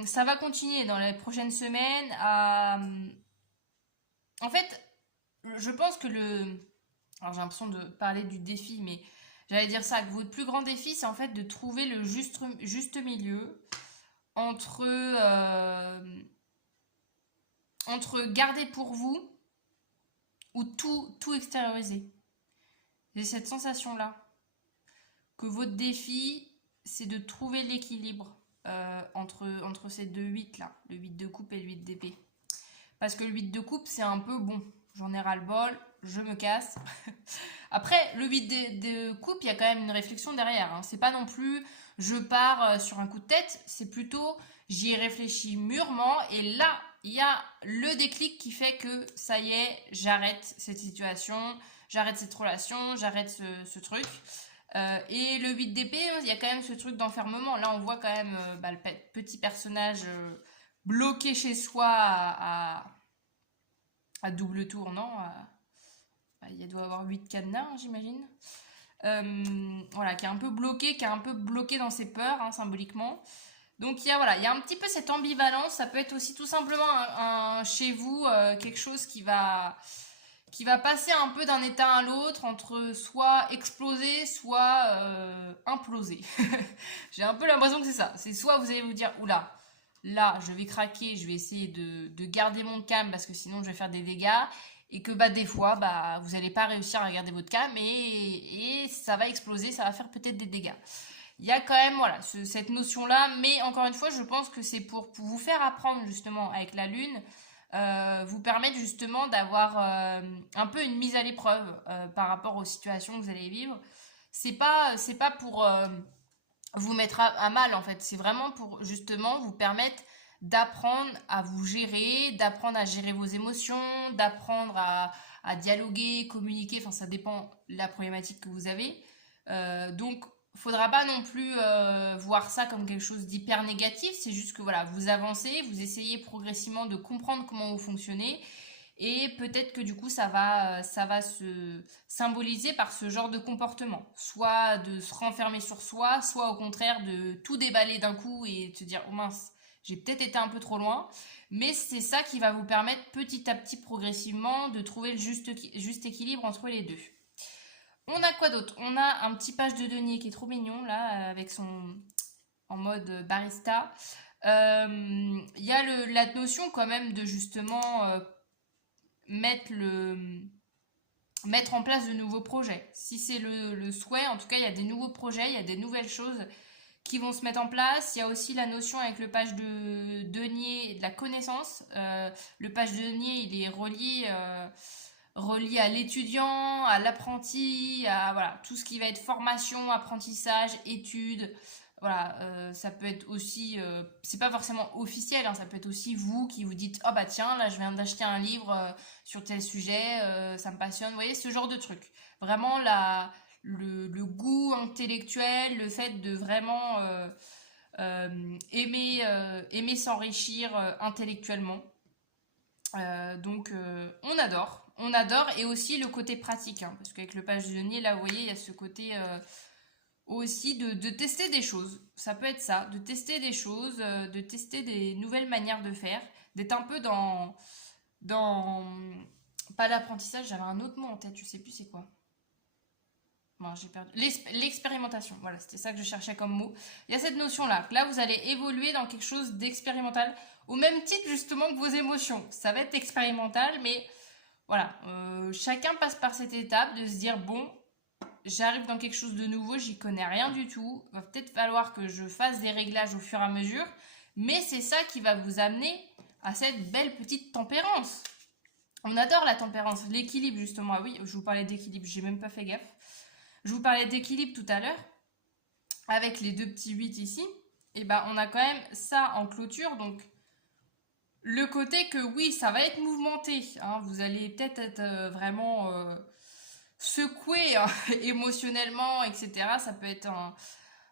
Ça va continuer dans les prochaines semaines. En fait, je pense que alors j'ai l'impression de parler du défi, mais j'allais dire ça, que votre plus grand défi, c'est en fait de trouver le juste milieu entre garder pour vous ou tout extérioriser. J'ai cette sensation-là. Que votre défi, c'est de trouver l'équilibre entre ces deux 8 là, le 8 de coupe et le 8 d'épée. Parce que le 8 de coupe, c'est un peu bon, j'en ai ras-le-bol, je me casse. Après, le 8 de coupe, il y a quand même une réflexion derrière. Hein. C'est pas non plus je pars sur un coup de tête, c'est plutôt j'y ai réfléchi mûrement et là, il y a le déclic qui fait que ça y est, j'arrête cette situation, j'arrête cette relation, j'arrête ce truc. Et le 8 d'épée, il y a quand même ce truc d'enfermement. Là, on voit quand même le petit personnage bloqué chez soi à double tour, non il doit avoir 8 cadenas, hein, j'imagine. Voilà, qui est un peu bloqué dans ses peurs, hein, symboliquement. Donc il y a un petit peu cette ambivalence. Ça peut être aussi tout simplement chez vous quelque chose qui va passer un peu d'un état à l'autre, entre soit exploser, soit imploser. J'ai un peu l'impression que c'est ça. C'est soit vous allez vous dire, oula, là je vais craquer, je vais essayer de garder mon calme parce que sinon je vais faire des dégâts. Et que des fois, vous n'allez pas réussir à garder votre calme et ça va exploser, ça va faire peut-être des dégâts. Il y a quand même cette notion-là, mais encore une fois, je pense que c'est pour vous faire apprendre justement avec la lune, vous permettre justement d'avoir un peu une mise à l'épreuve par rapport aux situations que vous allez vivre. C'est pas pour vous mettre à mal en fait, c'est vraiment pour justement vous permettre d'apprendre à vous gérer, d'apprendre à gérer vos émotions, d'apprendre à dialoguer, communiquer, enfin ça dépend de la problématique que vous avez. Donc faudra pas non plus voir ça comme quelque chose d'hyper négatif, c'est juste que vous avancez, vous essayez progressivement de comprendre comment vous fonctionnez et peut-être que du coup ça va se symboliser par ce genre de comportement, soit de se renfermer sur soi, soit au contraire de tout déballer d'un coup et de se dire oh mince, j'ai peut-être été un peu trop loin, mais c'est ça qui va vous permettre petit à petit progressivement de trouver le juste équilibre entre les deux. On a quoi d'autre? On a un petit page de denier qui est trop mignon là, avec en mode barista. Il y a la notion quand même de justement mettre en place de nouveaux projets. Si c'est le souhait, en tout cas, il y a des nouveaux projets, il y a des nouvelles choses qui vont se mettre en place. Il y a aussi la notion avec le page de denier de la connaissance. Le page de denier, il est relié à l'étudiant, à l'apprenti, à tout ce qui va être formation, apprentissage, études. Ça peut être aussi, c'est pas forcément officiel, hein, ça peut être aussi vous qui vous dites oh bah tiens là je viens d'acheter un livre sur tel sujet, ça me passionne, vous voyez ce genre de truc. Vraiment le goût intellectuel, le fait de vraiment aimer s'enrichir intellectuellement. Donc on adore et aussi le côté pratique, hein, parce qu'avec le page de denier là vous voyez il y a ce côté aussi de tester des choses, ça peut être ça, de tester des choses, de tester des nouvelles manières de faire, d'être un peu dans... Pas l'apprentissage, j'avais un autre mot en tête, je sais plus c'est quoi. Bon, j'ai perdu. L'expérimentation, voilà, c'était ça que je cherchais comme mot. Il y a cette notion-là, que là, vous allez évoluer dans quelque chose d'expérimental, au même titre justement que vos émotions. Ça va être expérimental, mais voilà, chacun passe par cette étape de se dire, bon, j'arrive dans quelque chose de nouveau, j'y connais rien du tout, va peut-être falloir que je fasse des réglages au fur et à mesure, mais c'est ça qui va vous amener à cette belle petite tempérance. On adore la tempérance, l'équilibre justement. Ah oui, je vous parlais d'équilibre, j'ai même pas fait gaffe. Je vous parlais d'équilibre tout à l'heure, avec les deux petits 8 ici. Et ben on a quand même ça en clôture, donc le côté que oui, ça va être mouvementé. Hein, vous allez peut-être être vraiment secoué hein, émotionnellement, etc. Ça peut être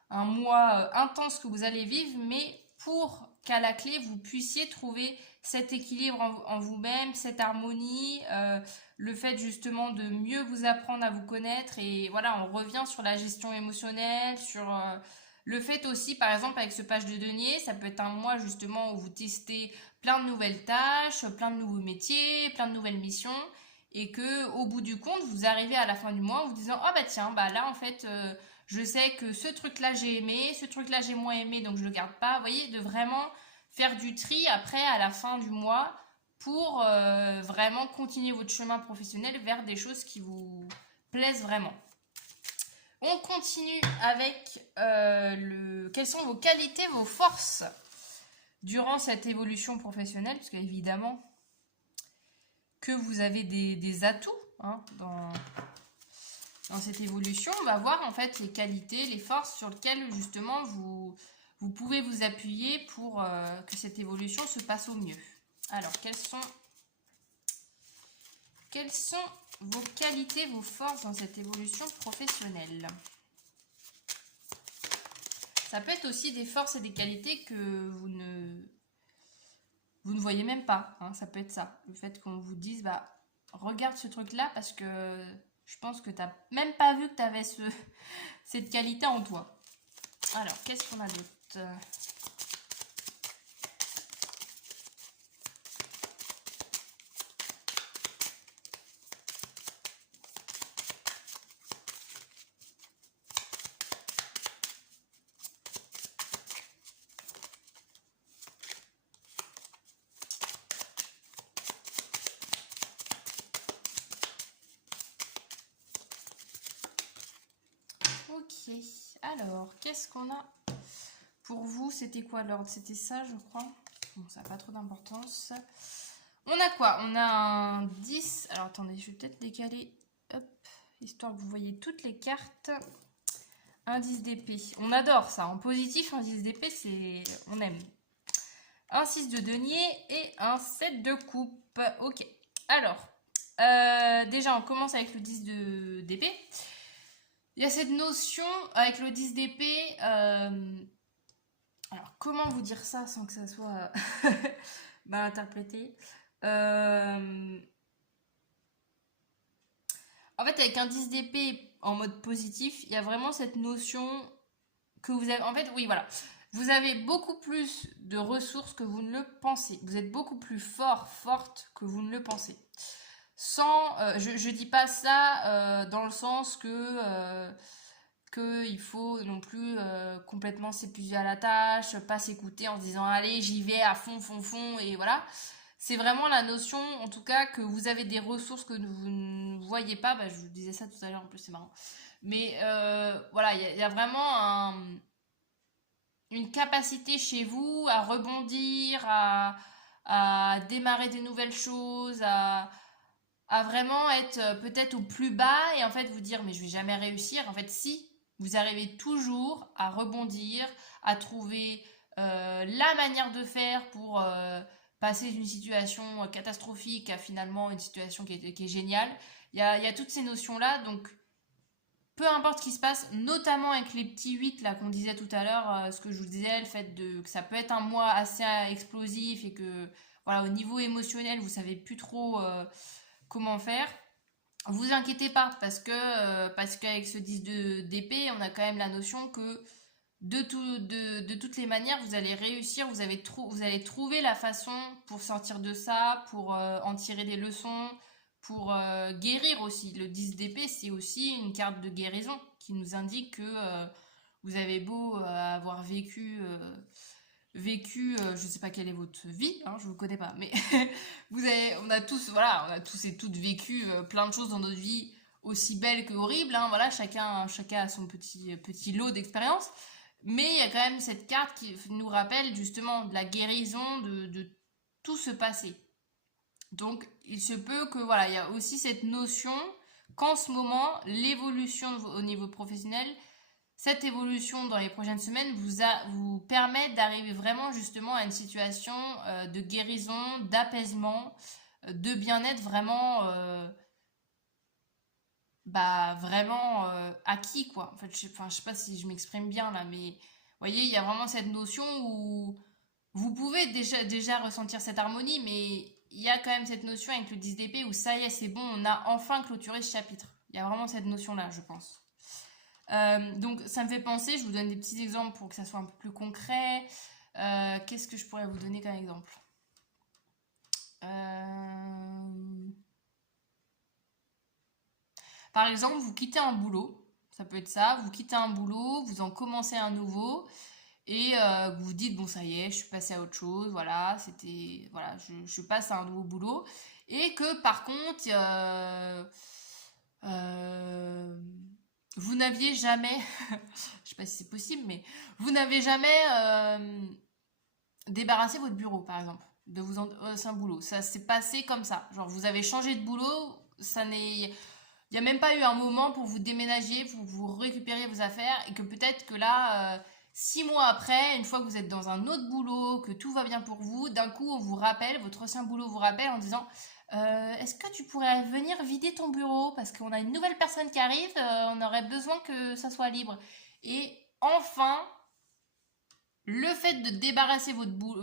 un mois intense que vous allez vivre, mais pour qu'à la clé, vous puissiez trouver cet équilibre en vous-même, cette harmonie, le fait justement de mieux vous apprendre à vous connaître. Et voilà, on revient sur la gestion émotionnelle, sur le fait aussi, par exemple, avec ce page de denier, ça peut être un mois justement où vous testez plein de nouvelles tâches, plein de nouveaux métiers, plein de nouvelles missions. Et que au bout du compte, vous arrivez à la fin du mois en vous disant, oh bah tiens, bah là en fait... je sais que ce truc-là j'ai aimé, ce truc-là j'ai moins aimé, donc je le garde pas. Vous voyez, de vraiment faire du tri après à la fin du mois pour vraiment continuer votre chemin professionnel vers des choses qui vous plaisent vraiment. On continue avec quelles sont vos qualités, vos forces durant cette évolution professionnelle, parce qu'évidemment que vous avez des atouts hein, dans cette évolution, on va voir en fait les qualités, les forces sur lesquelles justement vous pouvez vous appuyer pour que cette évolution se passe au mieux. Alors, quelles sont vos qualités, vos forces dans cette évolution professionnelle? Ça peut être aussi des forces et des qualités que vous ne voyez même pas. Hein, ça peut être ça. Le fait qu'on vous dise, bah, regarde ce truc-là parce que je pense que tu n'as même pas vu que tu avais cette qualité en toi. Alors, qu'est-ce qu'on a d'autre? Ok, alors, qu'est-ce qu'on a pour vous? C'était quoi l'ordre? C'était ça, je crois. Bon, ça n'a pas trop d'importance. On a quoi? On a un 10. Alors, attendez, je vais peut-être décaler. Hop, histoire que vous voyez toutes les cartes. Un 10 d'épée. On adore ça. En positif, un 10 d'épée, c'est... on aime. Un 6 de denier et un 7 de coupe. Ok. Alors, déjà, on commence avec le 10 d'épée. Il y a cette notion avec le 10 d'épée. Alors, comment vous dire ça sans que ça soit mal interprété? En fait, avec un 10 d'épée en mode positif, il y a vraiment cette notion que vous avez... En fait, oui, voilà. Vous avez beaucoup plus de ressources que vous ne le pensez. Vous êtes beaucoup plus fort, forte que vous ne le pensez. Sans... je dis pas ça dans le sens que il faut non plus complètement s'épuiser à la tâche, pas s'écouter en se disant allez j'y vais à fond, fond, et voilà. C'est vraiment la notion, en tout cas, que vous avez des ressources que vous ne voyez pas. Bah, je vous disais ça tout à l'heure, en plus, c'est marrant. Mais voilà, il y a vraiment une capacité chez vous à rebondir, à démarrer des nouvelles choses, à vraiment être peut-être au plus bas et en fait vous dire mais je vais jamais réussir. En fait, si, vous arrivez toujours à rebondir, à trouver la manière de faire pour passer d'une situation catastrophique à finalement une situation qui est géniale. Il y a toutes ces notions-là, donc peu importe ce qui se passe, notamment avec les petits 8 là qu'on disait tout à l'heure, ce que je vous disais, le fait que ça peut être un mois assez explosif et que voilà, au niveau émotionnel, vous savez plus trop comment faire. Vous inquiétez pas parce qu'avec ce 10 d'épée, on a quand même la notion que de toutes les manières, vous allez réussir, vous allez trouver la façon pour sortir de ça, pour en tirer des leçons, pour guérir aussi. Le 10 d'épée, c'est aussi une carte de guérison qui nous indique que vous avez beau avoir vécu, je sais pas quelle est votre vie, hein, je vous connais pas, mais on a tous, voilà, on a tous et toutes vécu plein de choses dans notre vie aussi belles que horribles, hein, voilà, chacun a son petit lot d'expérience. Mais il y a quand même cette carte qui nous rappelle justement de la guérison de tout ce passé. Donc, il se peut que, voilà, il y a aussi cette notion qu'en ce moment, l'évolution au niveau professionnel, cette évolution dans les prochaines semaines vous permet d'arriver vraiment justement à une situation de guérison, d'apaisement, de bien-être vraiment, vraiment acquis, quoi. En fait, je sais pas si je m'exprime bien là, mais vous voyez, il y a vraiment cette notion où vous pouvez déjà ressentir cette harmonie, mais il y a quand même cette notion avec le 10 d'épée où ça y est, c'est bon, on a enfin clôturé ce chapitre. Il y a vraiment cette notion-là, je pense. Donc ça me fait penser, je vous donne des petits exemples pour que ça soit un peu plus concret. Qu'est-ce que je pourrais vous donner comme exemple? Par exemple, vous quittez un boulot, ça peut être ça, vous quittez un boulot, vous en commencez un nouveau, et vous vous dites, bon ça y est, je suis passée à autre chose, voilà, voilà, je passe à un nouveau boulot, et que par contre, euh, vous n'aviez jamais, je sais pas si c'est possible, mais vous n'avez jamais débarrassé votre bureau, par exemple, de c'est un boulot. Ça s'est passé comme ça. Genre, vous avez changé de boulot, il n'y a même pas eu un moment pour vous déménager, pour vous récupérer vos affaires, et que peut-être que là, 6 mois après, une fois que vous êtes dans un autre boulot, que tout va bien pour vous, d'un coup, on vous rappelle, votre ancien boulot vous rappelle en disant est-ce que tu pourrais venir vider ton bureau parce qu'on a une nouvelle personne qui arrive, on aurait besoin que ça soit libre. Et enfin, le fait de débarrasser votre bureau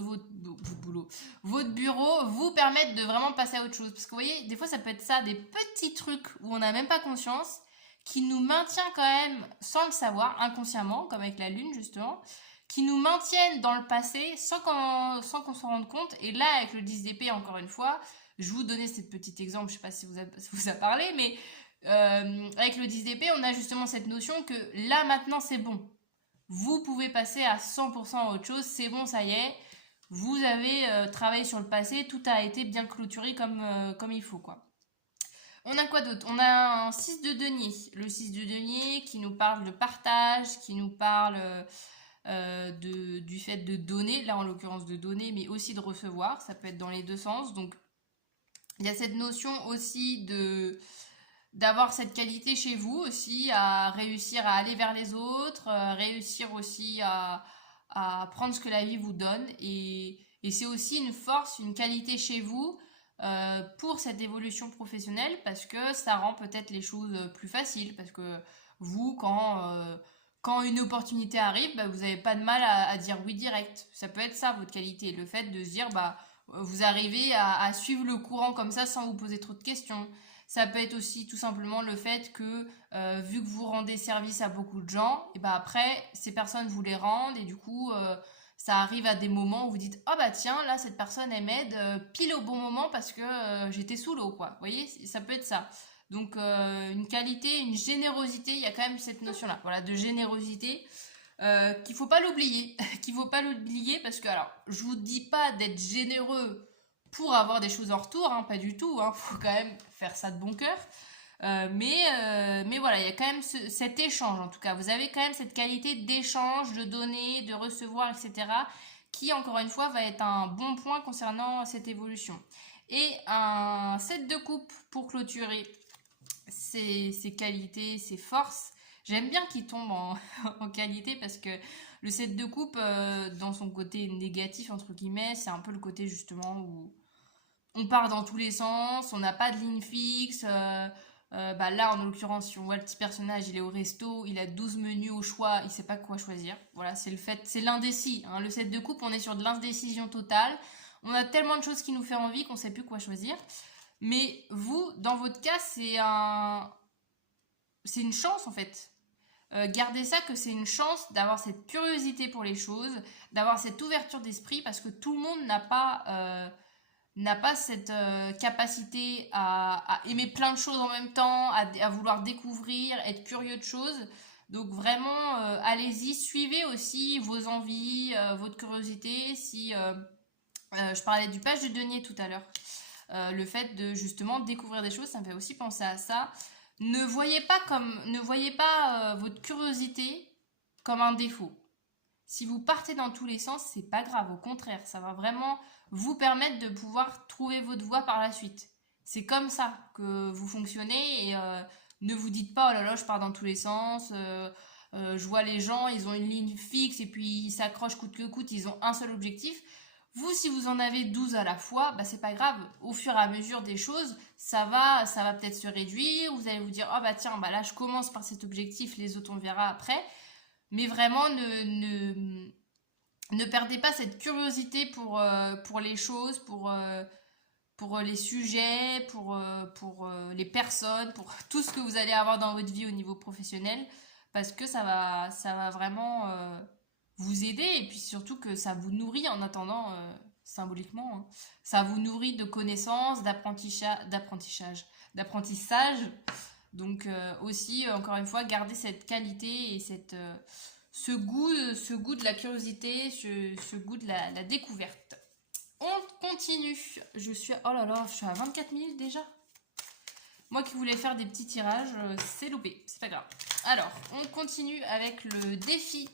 vous permet de vraiment passer à autre chose. Parce que vous voyez, des fois ça peut être ça, des petits trucs où on n'a même pas conscience, qui nous maintient quand même, sans le savoir, inconsciemment, comme avec la lune justement, qui nous maintiennent dans le passé sans qu'on s'en rende compte. Et là, avec le 10 d'épée, encore une fois, je vous donnais ce petit exemple, je ne sais pas si vous a parlé, mais avec le 10 d'épée, on a justement cette notion que là, maintenant, c'est bon. Vous pouvez passer à 100% à autre chose, c'est bon, ça y est. Vous avez travaillé sur le passé, tout a été bien clôturé comme il faut, quoi. On a quoi d'autre? On a un 6 de denier. Le 6 de denier qui nous parle de partage, qui nous parle du fait de donner, là en l'occurrence de donner, mais aussi de recevoir. Ça peut être dans les deux sens. Donc, il y a cette notion aussi d'avoir cette qualité chez vous aussi, à réussir à aller vers les autres, réussir aussi à prendre ce que la vie vous donne. Et c'est aussi une force, une qualité chez vous pour cette évolution professionnelle parce que ça rend peut-être les choses plus faciles. Parce que vous, quand une opportunité arrive, bah, vous n'avez pas de mal à dire oui direct. Ça peut être ça votre qualité, le fait de se dire bah vous arrivez à suivre le courant comme ça sans vous poser trop de questions. Ça peut être aussi tout simplement le fait que vu que vous rendez service à beaucoup de gens, et ben après ces personnes vous les rendent et du coup ça arrive à des moments où vous dites ah bah tiens là cette personne elle m'aide pile au bon moment parce que j'étais sous l'eau quoi. Vous voyez, ça peut être ça. Donc une qualité, une générosité, il y a quand même cette notion là, voilà, de générosité. Qu'il faut pas l'oublier, qu'il faut pas l'oublier parce que alors je vous dis pas d'être généreux pour avoir des choses en retour, hein, pas du tout, hein, faut quand même faire ça de bon cœur. Mais voilà, il y a quand même cet échange en tout cas. Vous avez quand même cette qualité d'échange, de donner, de recevoir, etc. qui encore une fois va être un bon point concernant cette évolution. Et un set de coupe pour clôturer ses qualités, ses forces. J'aime bien qu'il tombe en qualité parce que le set de coupe, dans son côté négatif, entre guillemets, c'est un peu le côté justement où on part dans tous les sens, on n'a pas de ligne fixe. Bah là, en l'occurrence, si on voit le petit personnage, il est au resto, il a 12 menus au choix, il sait pas quoi choisir. Voilà, c'est l'indécis. Hein. Le set de coupe, on est sur de l'indécision totale. On a tellement de choses qui nous font envie qu'on sait plus quoi choisir. Mais vous, dans votre cas, c'est une chance en fait. Gardez ça, que c'est une chance d'avoir cette curiosité pour les choses, d'avoir cette ouverture d'esprit, parce que tout le monde n'a pas cette capacité à aimer plein de choses en même temps, à vouloir découvrir, être curieux de choses. Donc vraiment, allez-y, suivez aussi vos envies, votre curiosité. Si je parlais du page de denier tout à l'heure, le fait de justement découvrir des choses, ça me fait aussi penser à ça. Ne voyez pas votre curiosité comme un défaut. Si vous partez dans tous les sens, c'est pas grave. Au contraire, ça va vraiment vous permettre de pouvoir trouver votre voie par la suite. C'est comme ça que vous fonctionnez et ne vous dites pas oh là là, je pars dans tous les sens. Je vois les gens, ils ont une ligne fixe et puis ils s'accrochent coûte que coûte, ils ont un seul objectif. Vous, si vous en avez 12 à la fois, bah c'est pas grave. Au fur et à mesure des choses, ça va peut-être se réduire. Vous allez vous dire, oh bah tiens, bah là je commence par cet objectif, les autres on verra après. Mais vraiment, ne perdez pas cette curiosité pour les choses, pour les sujets, pour les personnes, pour tout ce que vous allez avoir dans votre vie au niveau professionnel, parce que ça va vraiment vous aider, et puis surtout que ça vous nourrit en attendant, symboliquement, hein. Ça vous nourrit de connaissances, d'apprentissage. Donc aussi, encore une fois, garder cette qualité et ce goût de la curiosité, ce goût de la découverte. On continue. Oh là là, je suis à 24 minutes déjà. Moi qui voulais faire des petits tirages, c'est loupé, c'est pas grave. Alors, on continue avec le défi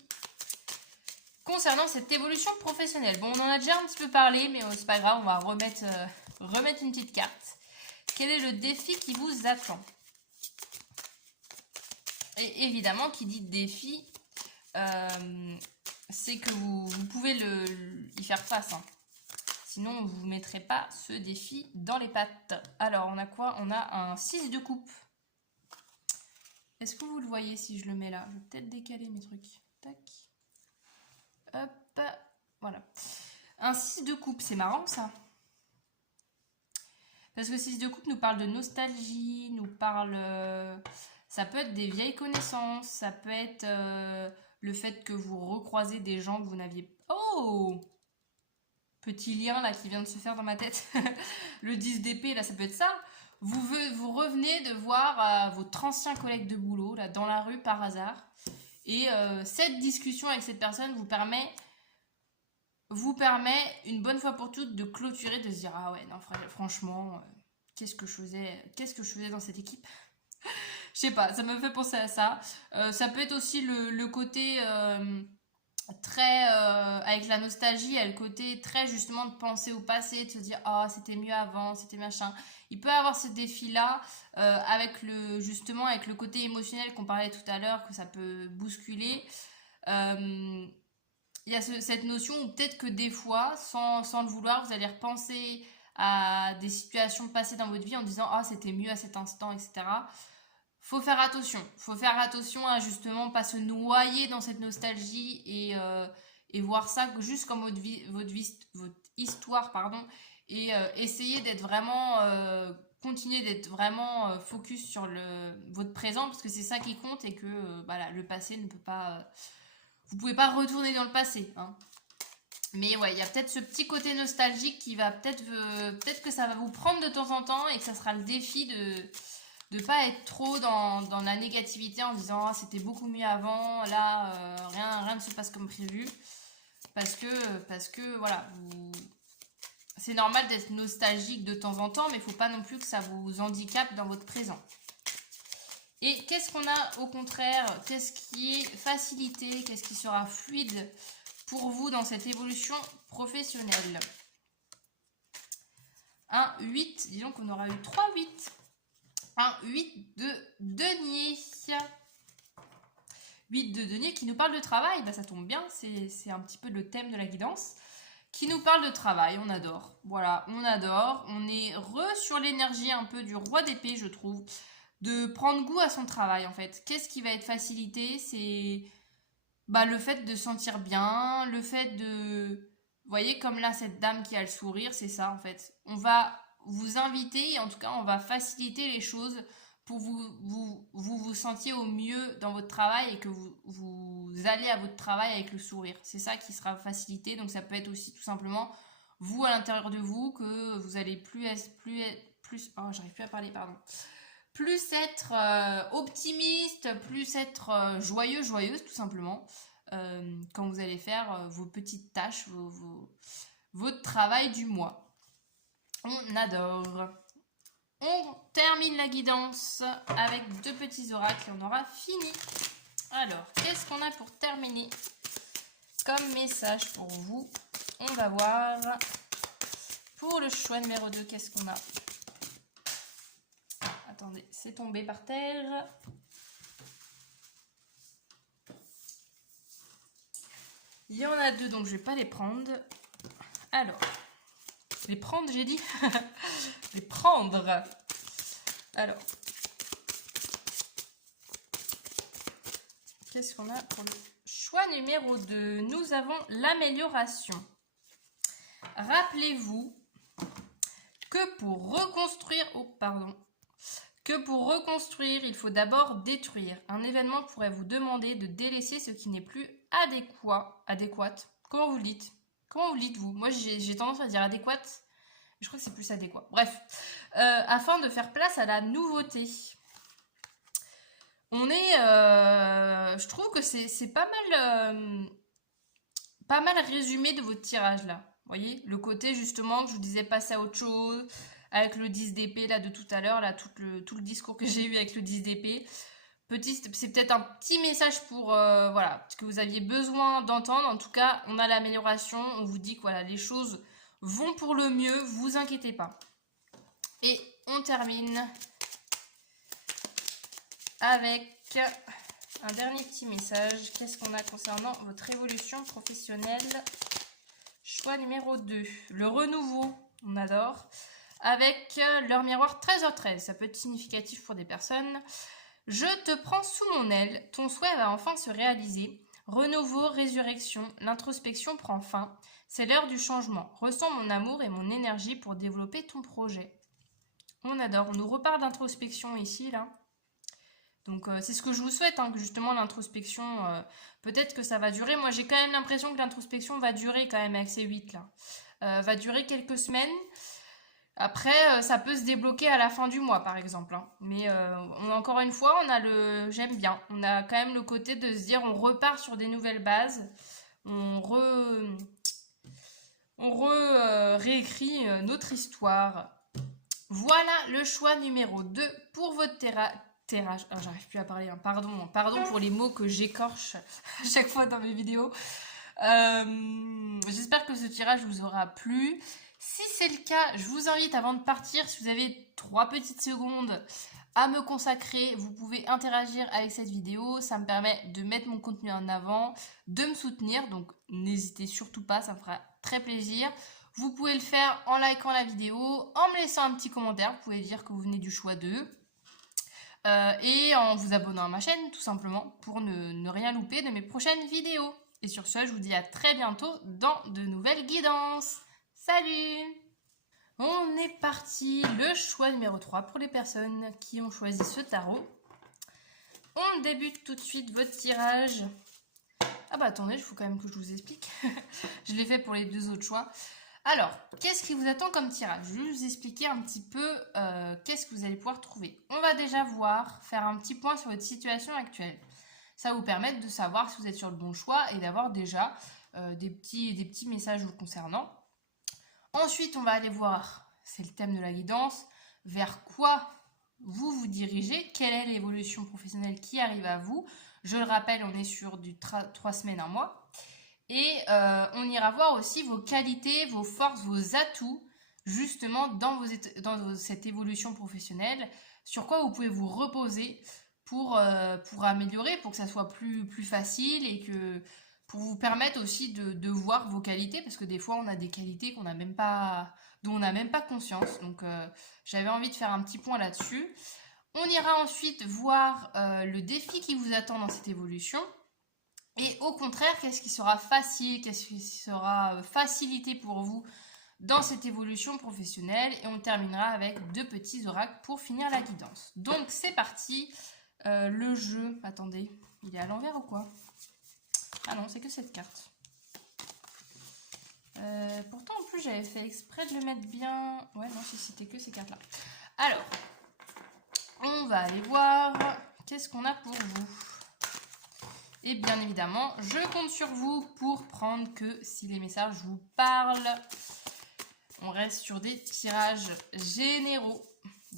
concernant cette évolution professionnelle. Bon, on en a déjà un petit peu parlé, mais c'est pas grave, on va remettre une petite carte. Quel est le défi qui vous attend? Et évidemment, qui dit défi, c'est que vous pouvez y faire face, hein. Sinon, on ne vous mettrait pas ce défi dans les pattes. Alors, on a quoi? On a un 6 de coupe. Est-ce que vous le voyez si je le mets là? Je vais peut-être décaler mes trucs. Tac. Hop. Voilà. Un 6 de coupe, c'est marrant ça. Parce que 6 de coupe nous parle de nostalgie, nous parle... ça peut être des vieilles connaissances, ça peut être le fait que vous recroisez des gens que vous n'aviez... Oh! Petit lien là qui vient de se faire dans ma tête. Le 10 d'épée, là, ça peut être ça. Vous revenez de voir votre ancien collègue de boulot, là, dans la rue par hasard. Et cette discussion avec cette personne vous permet une bonne fois pour toutes de clôturer, de se dire ah ouais, non, franchement, qu'est-ce que je faisais dans cette équipe? Je sais pas, ça me fait penser à ça. Ça peut être aussi le côté très avec la nostalgie, il y a le côté très justement de penser au passé, de se dire ah c'était mieux avant, c'était machin. Il peut avoir ce défi là avec le côté émotionnel qu'on parlait tout à l'heure, que ça peut bousculer. Il y a cette notion où peut-être que des fois, sans le vouloir, vous allez repenser à des situations passées dans votre vie en disant ah c'était mieux à cet instant, etc. Faut faire attention à justement pas se noyer dans cette nostalgie et voir ça juste comme votre histoire, pardon, et essayer d'être vraiment, continuer d'être vraiment focus sur votre présent, parce que c'est ça qui compte et que voilà, le passé ne peut pas, vous pouvez pas retourner dans le passé, hein. Mais ouais, il y a peut-être ce petit côté nostalgique qui va peut-être que ça va vous prendre de temps en temps et que ça sera le défi de pas être trop dans la négativité en disant ah, c'était beaucoup mieux avant, là rien ne se passe comme prévu, parce que voilà, c'est normal d'être nostalgique de temps en temps, mais il faut pas non plus que ça vous handicape dans votre présent. Et qu'est-ce qu'on a au contraire? Qu'est-ce qui est facilité? Qu'est-ce qui sera fluide pour vous dans cette évolution professionnelle? Un 8, disons qu'on aura eu 3 8. Un 8 de denier. 8 de denier qui nous parle de travail. Bah, ça tombe bien, c'est un petit peu le thème de la guidance. Qui nous parle de travail, on adore. Voilà, on adore. On est sur l'énergie un peu du roi d'épée, je trouve. De prendre goût à son travail, en fait. Qu'est-ce qui va être facilité? C'est le fait de sentir bien, le fait de... Vous voyez, comme là, cette dame qui a le sourire, c'est ça, en fait. On va vous inviter, et en tout cas, on va faciliter les choses pour vous sentiez au mieux dans votre travail et que vous allez à votre travail avec le sourire. C'est ça qui sera facilité. Donc ça peut être aussi tout simplement vous à l'intérieur de vous, que vous allez plus oh, j'arrive plus à parler, pardon. Plus être optimiste, plus être joyeuse tout simplement, quand vous allez faire vos petites tâches, votre travail du mois. On adore. On termine la guidance avec 2 petits oracles et on aura fini. Alors, qu'est-ce qu'on a pour terminer comme message pour vous? On va voir. Pour le choix numéro 2, qu'est-ce qu'on a? Attendez, c'est tombé par terre. Il y en a 2, donc je vais pas les prendre. Alors, les prendre, j'ai dit. Les prendre. Alors, qu'est-ce qu'on a pour le choix numéro 2? Nous avons l'amélioration. Rappelez-vous que pour reconstruire, il faut d'abord détruire. Un événement pourrait vous demander de délaisser ce qui n'est plus adéquate. Comment vous le dites? Comment vous le dites, vous? Moi, j'ai tendance à dire adéquate. Je crois que c'est plus adéquat. Bref, afin de faire place à la nouveauté. On est... je trouve que c'est pas mal résumé de votre tirage, là. Vous voyez, le côté justement que je vous disais passer à autre chose, avec le 10 d'épée là de tout à l'heure, là tout le discours que j'ai eu avec le 10 d'épée. C'est peut-être un petit message pour voilà, ce que vous aviez besoin d'entendre. En tout cas, on a l'amélioration, on vous dit que voilà, les choses vont pour le mieux, vous inquiétez pas. Et on termine avec un dernier petit message. Qu'est-ce qu'on a concernant votre évolution professionnelle? Choix numéro 2, le renouveau, on adore, avec leur miroir 13h13, ça peut être significatif pour des personnes. Je te prends sous mon aile, ton souhait va enfin se réaliser. Renouveau, résurrection, l'introspection prend fin. C'est l'heure du changement. Ressens mon amour et mon énergie pour développer ton projet. On adore, on nous reparle d'introspection ici, là. Donc c'est ce que je vous souhaite, hein, que justement l'introspection, peut-être que ça va durer. Moi j'ai quand même l'impression que l'introspection va durer quand même avec ces 8 là. Va durer quelques semaines. Après ça peut se débloquer à la fin du mois par exemple. Hein. Mais encore une fois, j'aime bien. On a quand même le côté de se dire on repart sur des nouvelles bases. On réécrit notre histoire. Voilà le choix numéro 2 pour votre tirage. Oh, j'arrive plus à parler, hein. Pardon pour les mots que j'écorche à chaque fois dans mes vidéos. J'espère que ce tirage vous aura plu. Si c'est le cas, je vous invite avant de partir, si vous avez 3 petites secondes à me consacrer, vous pouvez interagir avec cette vidéo. Ça me permet de mettre mon contenu en avant, de me soutenir. Donc n'hésitez surtout pas, ça me fera très plaisir. Vous pouvez le faire en likant la vidéo, en me laissant un petit commentaire. Vous pouvez dire que vous venez du choix 2. Et en vous abonnant à ma chaîne tout simplement pour ne rien louper de mes prochaines vidéos. Et sur ce, je vous dis à très bientôt dans de nouvelles guidances. Salut! On est parti, le choix numéro 3 pour les personnes qui ont choisi ce tarot. On débute tout de suite votre tirage. Ah bah attendez, il faut quand même que je vous explique. Je l'ai fait pour les 2 autres choix. Alors, qu'est-ce qui vous attend comme tirage? Je vais vous expliquer un petit peu qu'est-ce que vous allez pouvoir trouver. On va déjà faire un petit point sur votre situation actuelle. Ça va vous permettre de savoir si vous êtes sur le bon choix et d'avoir déjà des petits messages vous concernant. Ensuite, on va aller voir, c'est le thème de la guidance, vers quoi vous vous dirigez, quelle est l'évolution professionnelle qui arrive à vous. Je le rappelle, on est sur du 3 semaines, 1 mois. Et on ira voir aussi vos qualités, vos forces, vos atouts, justement dans cette évolution professionnelle, sur quoi vous pouvez vous reposer pour améliorer, pour que ça soit plus facile et que pour vous permettre aussi de voir vos qualités, parce que des fois on a des qualités dont on n'a même pas conscience. Donc j'avais envie de faire un petit point là-dessus. On ira ensuite voir le défi qui vous attend dans cette évolution. Et au contraire, qu'est-ce qui sera facile, qu'est-ce qui sera facilité pour vous dans cette évolution professionnelle. Et on terminera avec 2 petits oracles pour finir la guidance. Donc c'est parti. Le jeu, attendez, il est à l'envers ou quoi? Ah non, c'est que cette carte. Pourtant en plus j'avais fait exprès de le mettre bien. Ouais non, c'était que ces cartes là. Alors, on va aller voir qu'est-ce qu'on a pour vous. Et bien évidemment, je compte sur vous pour prendre que si les messages vous parlent. On reste sur des tirages généraux.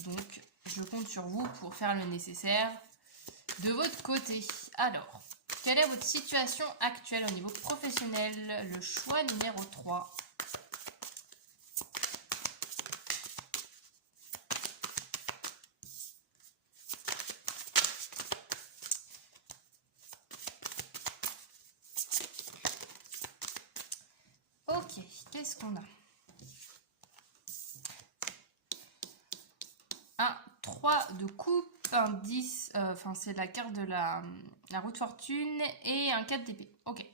Donc, je compte sur vous pour faire le nécessaire de votre côté. Alors, quelle est votre situation actuelle au niveau professionnel? Le choix numéro 3. Ok, qu'est-ce qu'on a? Un 3 de coupe, un 10, enfin c'est la carte de la roue de fortune, et un 4 d'épée. Ok.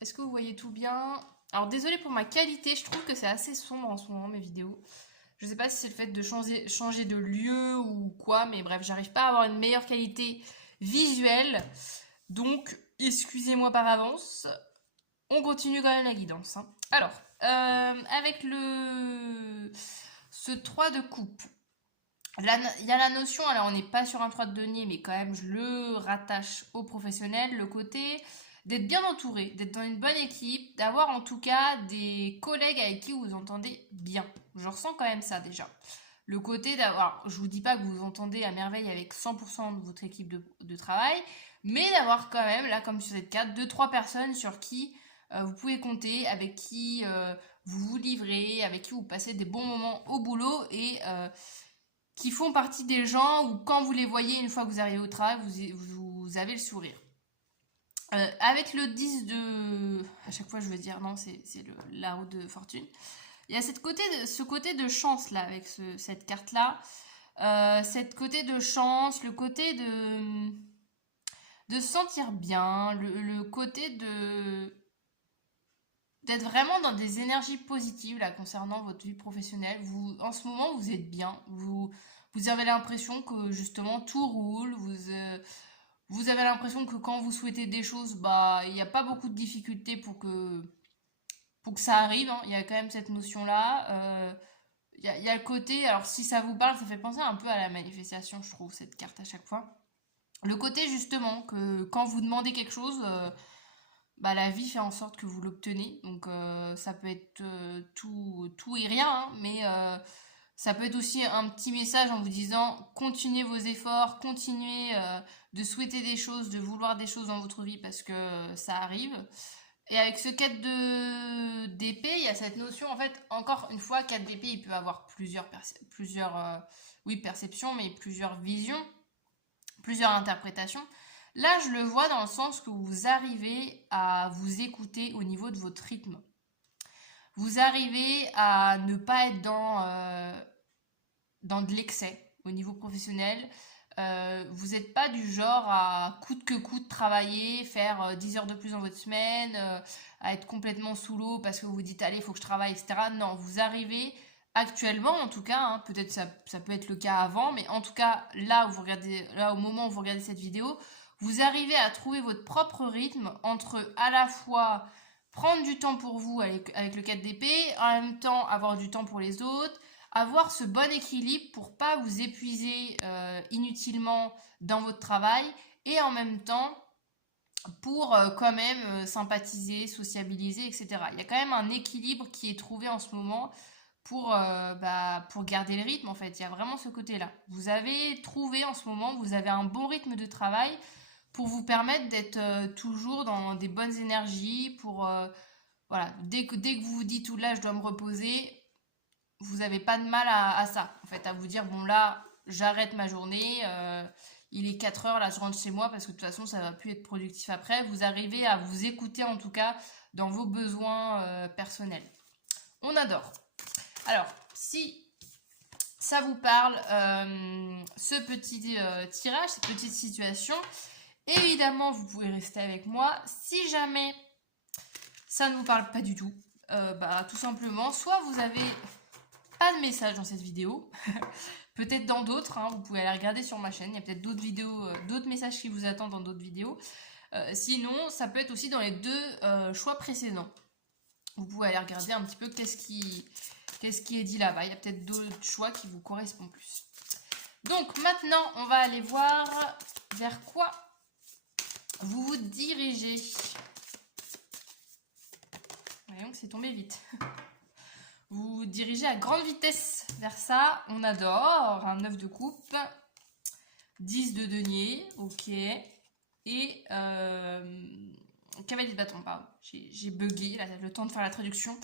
Est-ce que vous voyez tout bien? Alors désolé pour ma qualité, je trouve que c'est assez sombre en ce moment mes vidéos. Je sais pas si c'est le fait de changer de lieu ou quoi, mais bref, j'arrive pas à avoir une meilleure qualité visuelle. Donc, excusez-moi par avance. On continue quand même la guidance. Hein. Alors, avec ce 3 de coupe, il y a la notion, alors on n'est pas sur un 3 de denier, mais quand même je le rattache au professionnel, le côté d'être bien entouré, d'être dans une bonne équipe, d'avoir en tout cas des collègues avec qui vous vous entendez bien. Je ressens quand même ça déjà. Le côté d'avoir, je vous dis pas que vous vous entendez à merveille avec 100% de votre équipe de travail, mais d'avoir quand même, là comme sur cette carte, 2-3 personnes sur qui vous pouvez compter, avec qui vous vous livrez, avec qui vous passez des bons moments au boulot et qui font partie des gens où quand vous les voyez une fois que vous arrivez au travail, vous avez le sourire. Avec le 10 de... À chaque fois je veux dire, non, c'est la roue de fortune. Il y a ce côté de chance là, avec cette carte là. Cette côté de chance, le côté de se sentir bien, le côté d'être vraiment dans des énergies positives là concernant votre vie professionnelle. En ce moment, vous êtes bien. Vous avez l'impression que justement tout roule. Vous avez l'impression que quand vous souhaitez des choses, bah il n'y a pas beaucoup de difficultés pour que ça arrive. Hein. Il y a quand même cette notion-là. Il y a le côté, alors si ça vous parle, ça fait penser un peu à la manifestation, je trouve, cette carte à chaque fois. Le côté justement que quand vous demandez quelque chose, bah, la vie fait en sorte que vous l'obtenez. Donc ça peut être tout et rien, hein, mais ça peut être aussi un petit message en vous disant continuez vos efforts, continuez de souhaiter des choses, de vouloir des choses dans votre vie parce que ça arrive. Et avec ce 4 d'épée, il y a cette notion, en fait, encore une fois, 4 d'épée, il peut avoir plusieurs perceptions, mais plusieurs visions, plusieurs interprétations. Là, je le vois dans le sens que vous arrivez à vous écouter au niveau de votre rythme. Vous arrivez à ne pas être dans de l'excès au niveau professionnel. Vous n'êtes pas du genre à coûte que coûte travailler, faire 10 heures de plus dans votre semaine, à être complètement sous l'eau parce que vous vous dites allez, il faut que je travaille, etc. Non, vous arrivez actuellement en tout cas, hein, peut-être ça peut être le cas avant, mais en tout cas là au moment où vous regardez cette vidéo, vous arrivez à trouver votre propre rythme entre à la fois prendre du temps pour vous avec le 4 d'épée, en même temps avoir du temps pour les autres, avoir ce bon équilibre pour pas vous épuiser inutilement dans votre travail et en même temps pour quand même sympathiser, sociabiliser, etc. Il y a quand même un équilibre qui est trouvé en ce moment pour garder le rythme en fait. Il y a vraiment ce côté-là. Vous avez trouvé en ce moment, vous avez un bon rythme de travail pour vous permettre d'être toujours dans des bonnes énergies, pour voilà, dès que vous vous dites tout là je dois me reposer, vous n'avez pas de mal à ça, en fait, à vous dire, bon là, j'arrête ma journée, il est 4 heures, là je rentre chez moi parce que de toute façon ça va plus être productif après. Vous arrivez à vous écouter en tout cas dans vos besoins personnels. On adore. Alors, si ça vous parle, ce petit tirage, cette petite situation, évidemment vous pouvez rester avec moi. Si jamais ça ne vous parle pas du tout, tout simplement, soit vous avez pas de message dans cette vidéo, peut-être dans d'autres, hein, vous pouvez aller regarder sur ma chaîne, il y a peut-être d'autres vidéos, d'autres messages qui vous attendent dans d'autres vidéos. Sinon, ça peut être aussi dans les deux choix précédents. Vous pouvez aller regarder un petit peu qu'est-ce qui est dit là-bas. Il y a peut-être d'autres choix qui vous correspondent plus. Donc maintenant, on va aller voir vers quoi vous vous dirigez. Voyons que c'est tombé vite. Vous vous dirigez à grande vitesse vers ça. On adore. Un 9 de coupe. 10 de denier. Ok. Et cavalier de bâton, pardon. J'ai bugué, là, le temps de faire la traduction.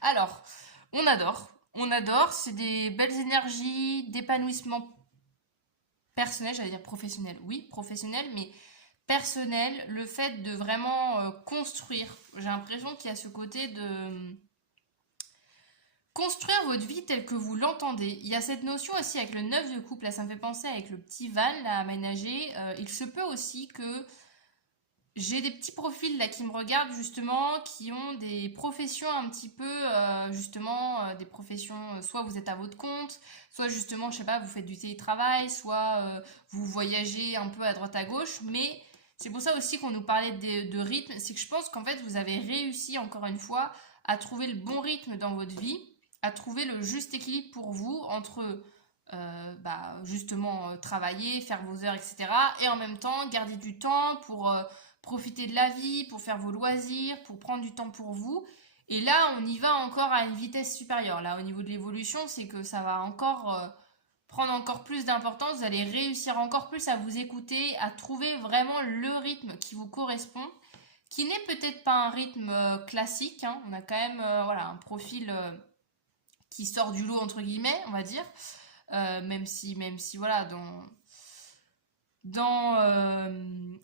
Alors, on adore. On adore. C'est des belles énergies d'épanouissement personnel, j'allais dire professionnel. Oui, professionnel, mais personnel. Le fait de vraiment construire. J'ai l'impression qu'il y a ce côté de construire votre vie telle que vous l'entendez. Il y a cette notion aussi avec le 9 de coupe, là ça me fait penser avec le petit van là, à aménager. Il se peut aussi que j'ai des petits profils là qui me regardent justement, qui ont des professions un petit peu, des professions, soit vous êtes à votre compte, soit justement, je sais pas, vous faites du télétravail, soit vous voyagez un peu à droite à gauche, mais c'est pour ça aussi qu'on nous parlait de rythme, c'est que je pense qu'en fait vous avez réussi encore une fois à trouver le bon rythme dans votre vie, à trouver le juste équilibre pour vous entre justement travailler, faire vos heures, etc. Et en même temps garder du temps pour profiter de la vie, pour faire vos loisirs, pour prendre du temps pour vous. Et là, on y va encore à une vitesse supérieure. Là, au niveau de l'évolution, c'est que ça va encore prendre encore plus d'importance. Vous allez réussir encore plus à vous écouter, à trouver vraiment le rythme qui vous correspond, qui n'est peut-être pas un rythme classique. Hein. On a quand même un profil qui sort du lot, entre guillemets, on va dire. Même si voilà,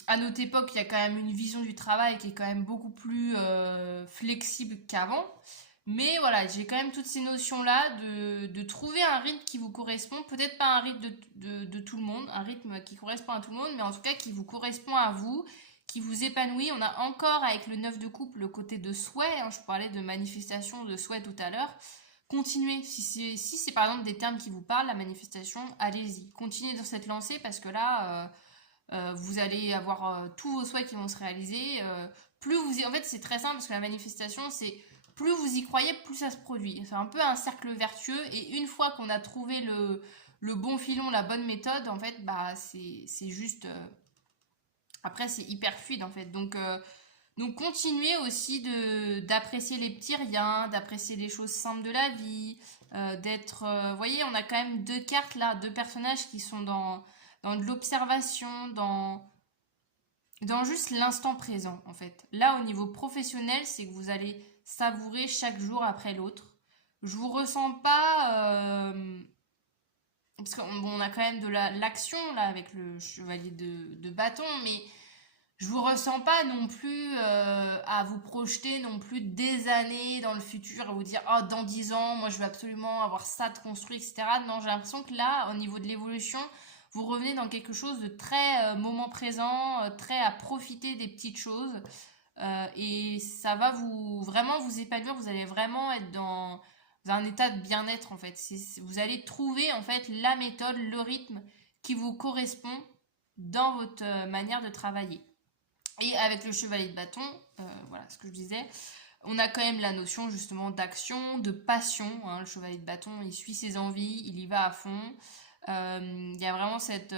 à notre époque, il y a quand même une vision du travail qui est quand même beaucoup plus flexible qu'avant. Mais voilà, j'ai quand même toutes ces notions-là de trouver un rythme qui vous correspond. Peut-être pas un rythme de tout le monde, un rythme qui correspond à tout le monde, mais en tout cas qui vous correspond à vous, qui vous épanouit. On a encore avec le 9 de coupe le côté de souhait. Hein, je parlais de manifestation, de souhait tout à l'heure. Continuez, si c'est par exemple des termes qui vous parlent, la manifestation, allez-y. Continuez dans cette lancée parce que là, vous allez avoir tous vos souhaits qui vont se réaliser. En fait, c'est très simple parce que la manifestation, c'est plus vous y croyez, plus ça se produit. C'est un peu un cercle vertueux et une fois qu'on a trouvé le bon filon, la bonne méthode, en fait, c'est juste... Après, c'est hyper fluide en fait. Donc continuez aussi d'apprécier les petits riens, d'apprécier les choses simples de la vie, vous voyez, on a quand même deux cartes là, deux personnages qui sont dans de l'observation, dans juste l'instant présent en fait. Là, au niveau professionnel, c'est que vous allez savourer chaque jour après l'autre. Je vous ressens pas... parce qu'on a quand même de l'action là avec le chevalier de bâton, mais... Je vous ressens pas non plus à vous projeter non plus des années dans le futur, à vous dire oh dans 10 ans, moi je veux absolument avoir ça de construit, etc. Non, j'ai l'impression que là, au niveau de l'évolution, vous revenez dans quelque chose de très moment présent, très à profiter des petites choses. Et ça va vraiment vous épanouir, vous allez vraiment être dans un état de bien-être en fait. Vous allez trouver en fait la méthode, le rythme qui vous correspond dans votre manière de travailler. Et avec le chevalier de bâton, voilà ce que je disais, on a quand même la notion justement d'action, de passion. Hein, le chevalier de bâton, il suit ses envies, il y va à fond. Il y a vraiment cette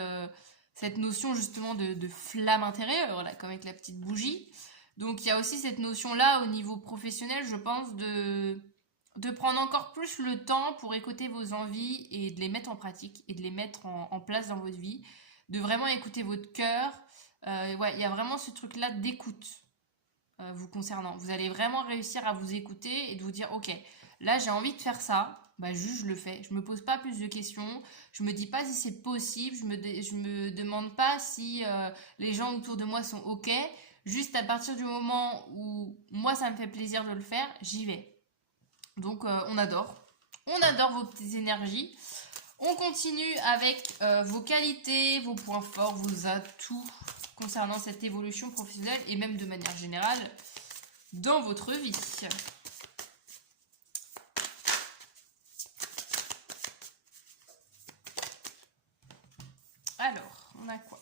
notion justement de flamme intérieure, là, comme avec la petite bougie. Donc il y a aussi cette notion-là au niveau professionnel, je pense, de prendre encore plus le temps pour écouter vos envies et de les mettre en pratique et de les mettre en place dans votre vie. De vraiment écouter votre cœur. Il y a vraiment ce truc-là d'écoute vous concernant. Vous allez vraiment réussir à vous écouter et de vous dire ok, là j'ai envie de faire ça, juste je le fais. Je me pose pas plus de questions, je me dis pas si c'est possible, je me demande pas si les gens autour de moi sont ok. Juste à partir du moment où moi ça me fait plaisir de le faire, j'y vais. Donc on adore vos petites énergies. On continue avec vos qualités, vos points forts, vos atouts concernant cette évolution professionnelle et même de manière générale dans votre vie. Alors, on a quoi?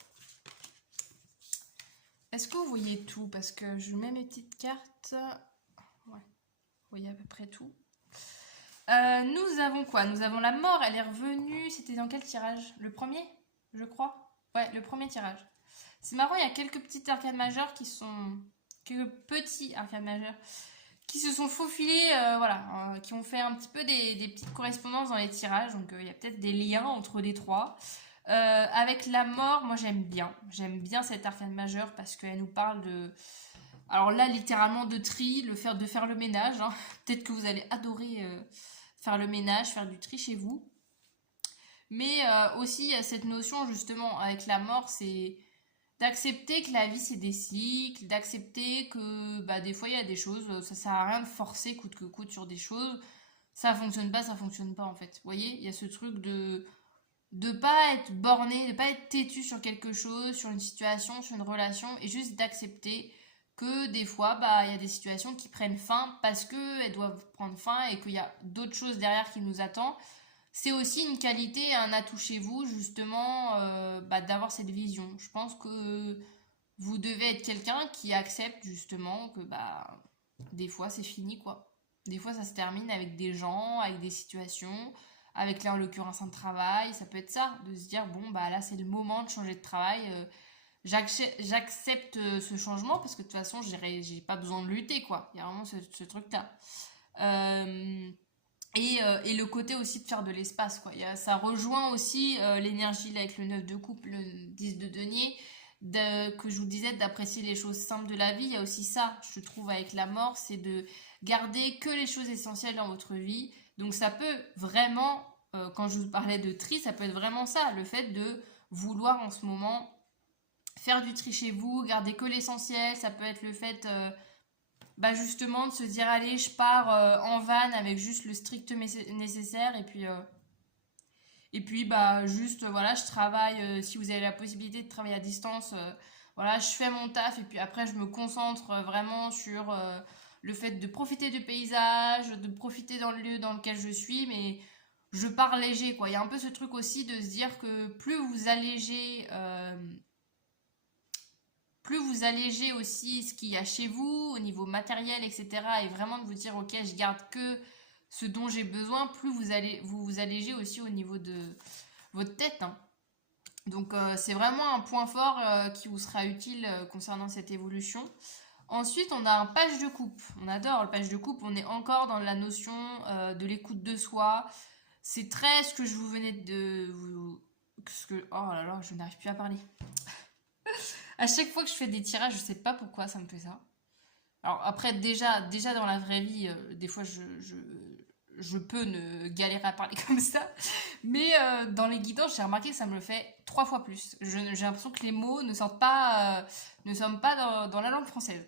Est-ce que vous voyez tout? Parce que je mets mes petites cartes. Ouais, vous voyez à peu près tout. Nous avons quoi? Nous avons la mort, elle est revenue. C'était dans quel tirage? Le premier, je crois. Ouais, le premier tirage. C'est marrant, il y a quelques petites arcades majeures qui sont... Quelques petits arcades majeurs qui se sont faufilés, voilà, qui ont fait un petit peu des petites correspondances dans les tirages. Donc, il y a peut-être des liens entre les trois. Avec la mort, moi j'aime bien. J'aime bien cette arcade majeure parce qu'elle nous parle de... Alors là, littéralement de tri, de faire le ménage. Hein. Peut-être que vous allez adorer faire le ménage, faire du tri chez vous. Mais aussi, il y a cette notion justement avec la mort, c'est d'accepter que la vie c'est des cycles, d'accepter que bah, des fois il y a des choses, ça sert à rien de forcer coûte que coûte sur des choses. Ça fonctionne pas en fait. Vous voyez, il y a ce truc de pas être borné, de pas être têtu sur quelque chose, sur une situation, sur une relation, et juste d'accepter que des fois, bah, il y a des situations qui prennent fin parce qu'elles doivent prendre fin et qu'il y a d'autres choses derrière qui nous attendent. C'est aussi une qualité, un atout chez vous, justement, bah, d'avoir cette vision. Je pense que vous devez être quelqu'un qui accepte justement que bah, des fois c'est fini quoi. Des fois ça se termine avec des gens, avec des situations, avec là en l'occurrence un travail, ça peut être ça, de se dire bon bah là c'est le moment de changer de travail, j'accepte ce changement parce que de toute façon j'ai pas besoin de lutter quoi, il y a vraiment ce truc là. Et le côté aussi de faire de l'espace quoi. Ça rejoint aussi l'énergie là, avec le 9 de coupe, le 10 de denier, que je vous disais d'apprécier les choses simples de la vie. Il y a aussi ça, je trouve, avec la mort, c'est de garder que les choses essentielles dans votre vie. Donc ça peut vraiment, quand je vous parlais de tri, ça peut être vraiment ça, le fait de vouloir en ce moment faire du tri chez vous, garder que l'essentiel. Ça peut être le fait bah justement de se dire allez je pars en van avec juste le strict nécessaire et puis bah juste voilà je travaille si vous avez la possibilité de travailler à distance voilà je fais mon taf et puis après je me concentre vraiment sur le fait de profiter du paysage, de profiter dans le lieu dans lequel je suis, mais je pars léger quoi. Il y a un peu ce truc aussi de se dire que plus vous allégez aussi ce qu'il y a chez vous au niveau matériel, etc. Et vraiment de vous dire ok je garde que ce dont j'ai besoin, plus vous allégez aussi au niveau de votre tête. Hein. Donc c'est vraiment un point fort qui vous sera utile concernant cette évolution. Ensuite on a un page de coupe. On adore le page de coupe, on est encore dans la notion de l'écoute de soi. C'est très ce que je vous venais de... Oh là là, je n'arrive plus à parler. À chaque fois que je fais des tirages, je sais pas pourquoi ça me fait ça. Alors après, déjà dans la vraie vie, des fois je peux ne galérer à parler comme ça. Mais dans les guidances, j'ai remarqué que ça me le fait 3 fois plus. J'ai l'impression que les mots ne sortent pas, ne sont pas dans la langue française.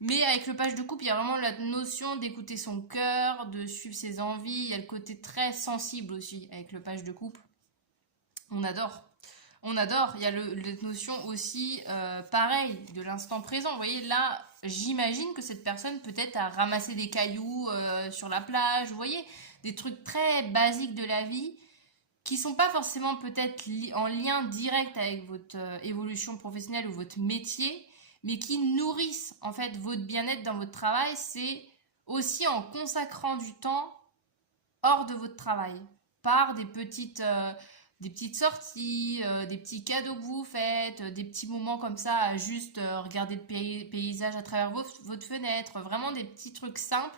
Mais avec le page de coupe, il y a vraiment la notion d'écouter son cœur, de suivre ses envies. Il y a le côté très sensible aussi avec le page de coupe. On adore. On adore. Il y a la notion aussi, pareil, de l'instant présent. Vous voyez, là, j'imagine que cette personne peut-être a ramassé des cailloux sur la plage. Vous voyez, des trucs très basiques de la vie qui sont pas forcément peut-être en lien direct avec votre évolution professionnelle ou votre métier, mais qui nourrissent en fait votre bien-être dans votre travail. C'est aussi en consacrant du temps hors de votre travail, par des petites sorties, des petits cadeaux que vous faites, des petits moments comme ça à juste regarder le paysage à travers votre fenêtre, vraiment des petits trucs simples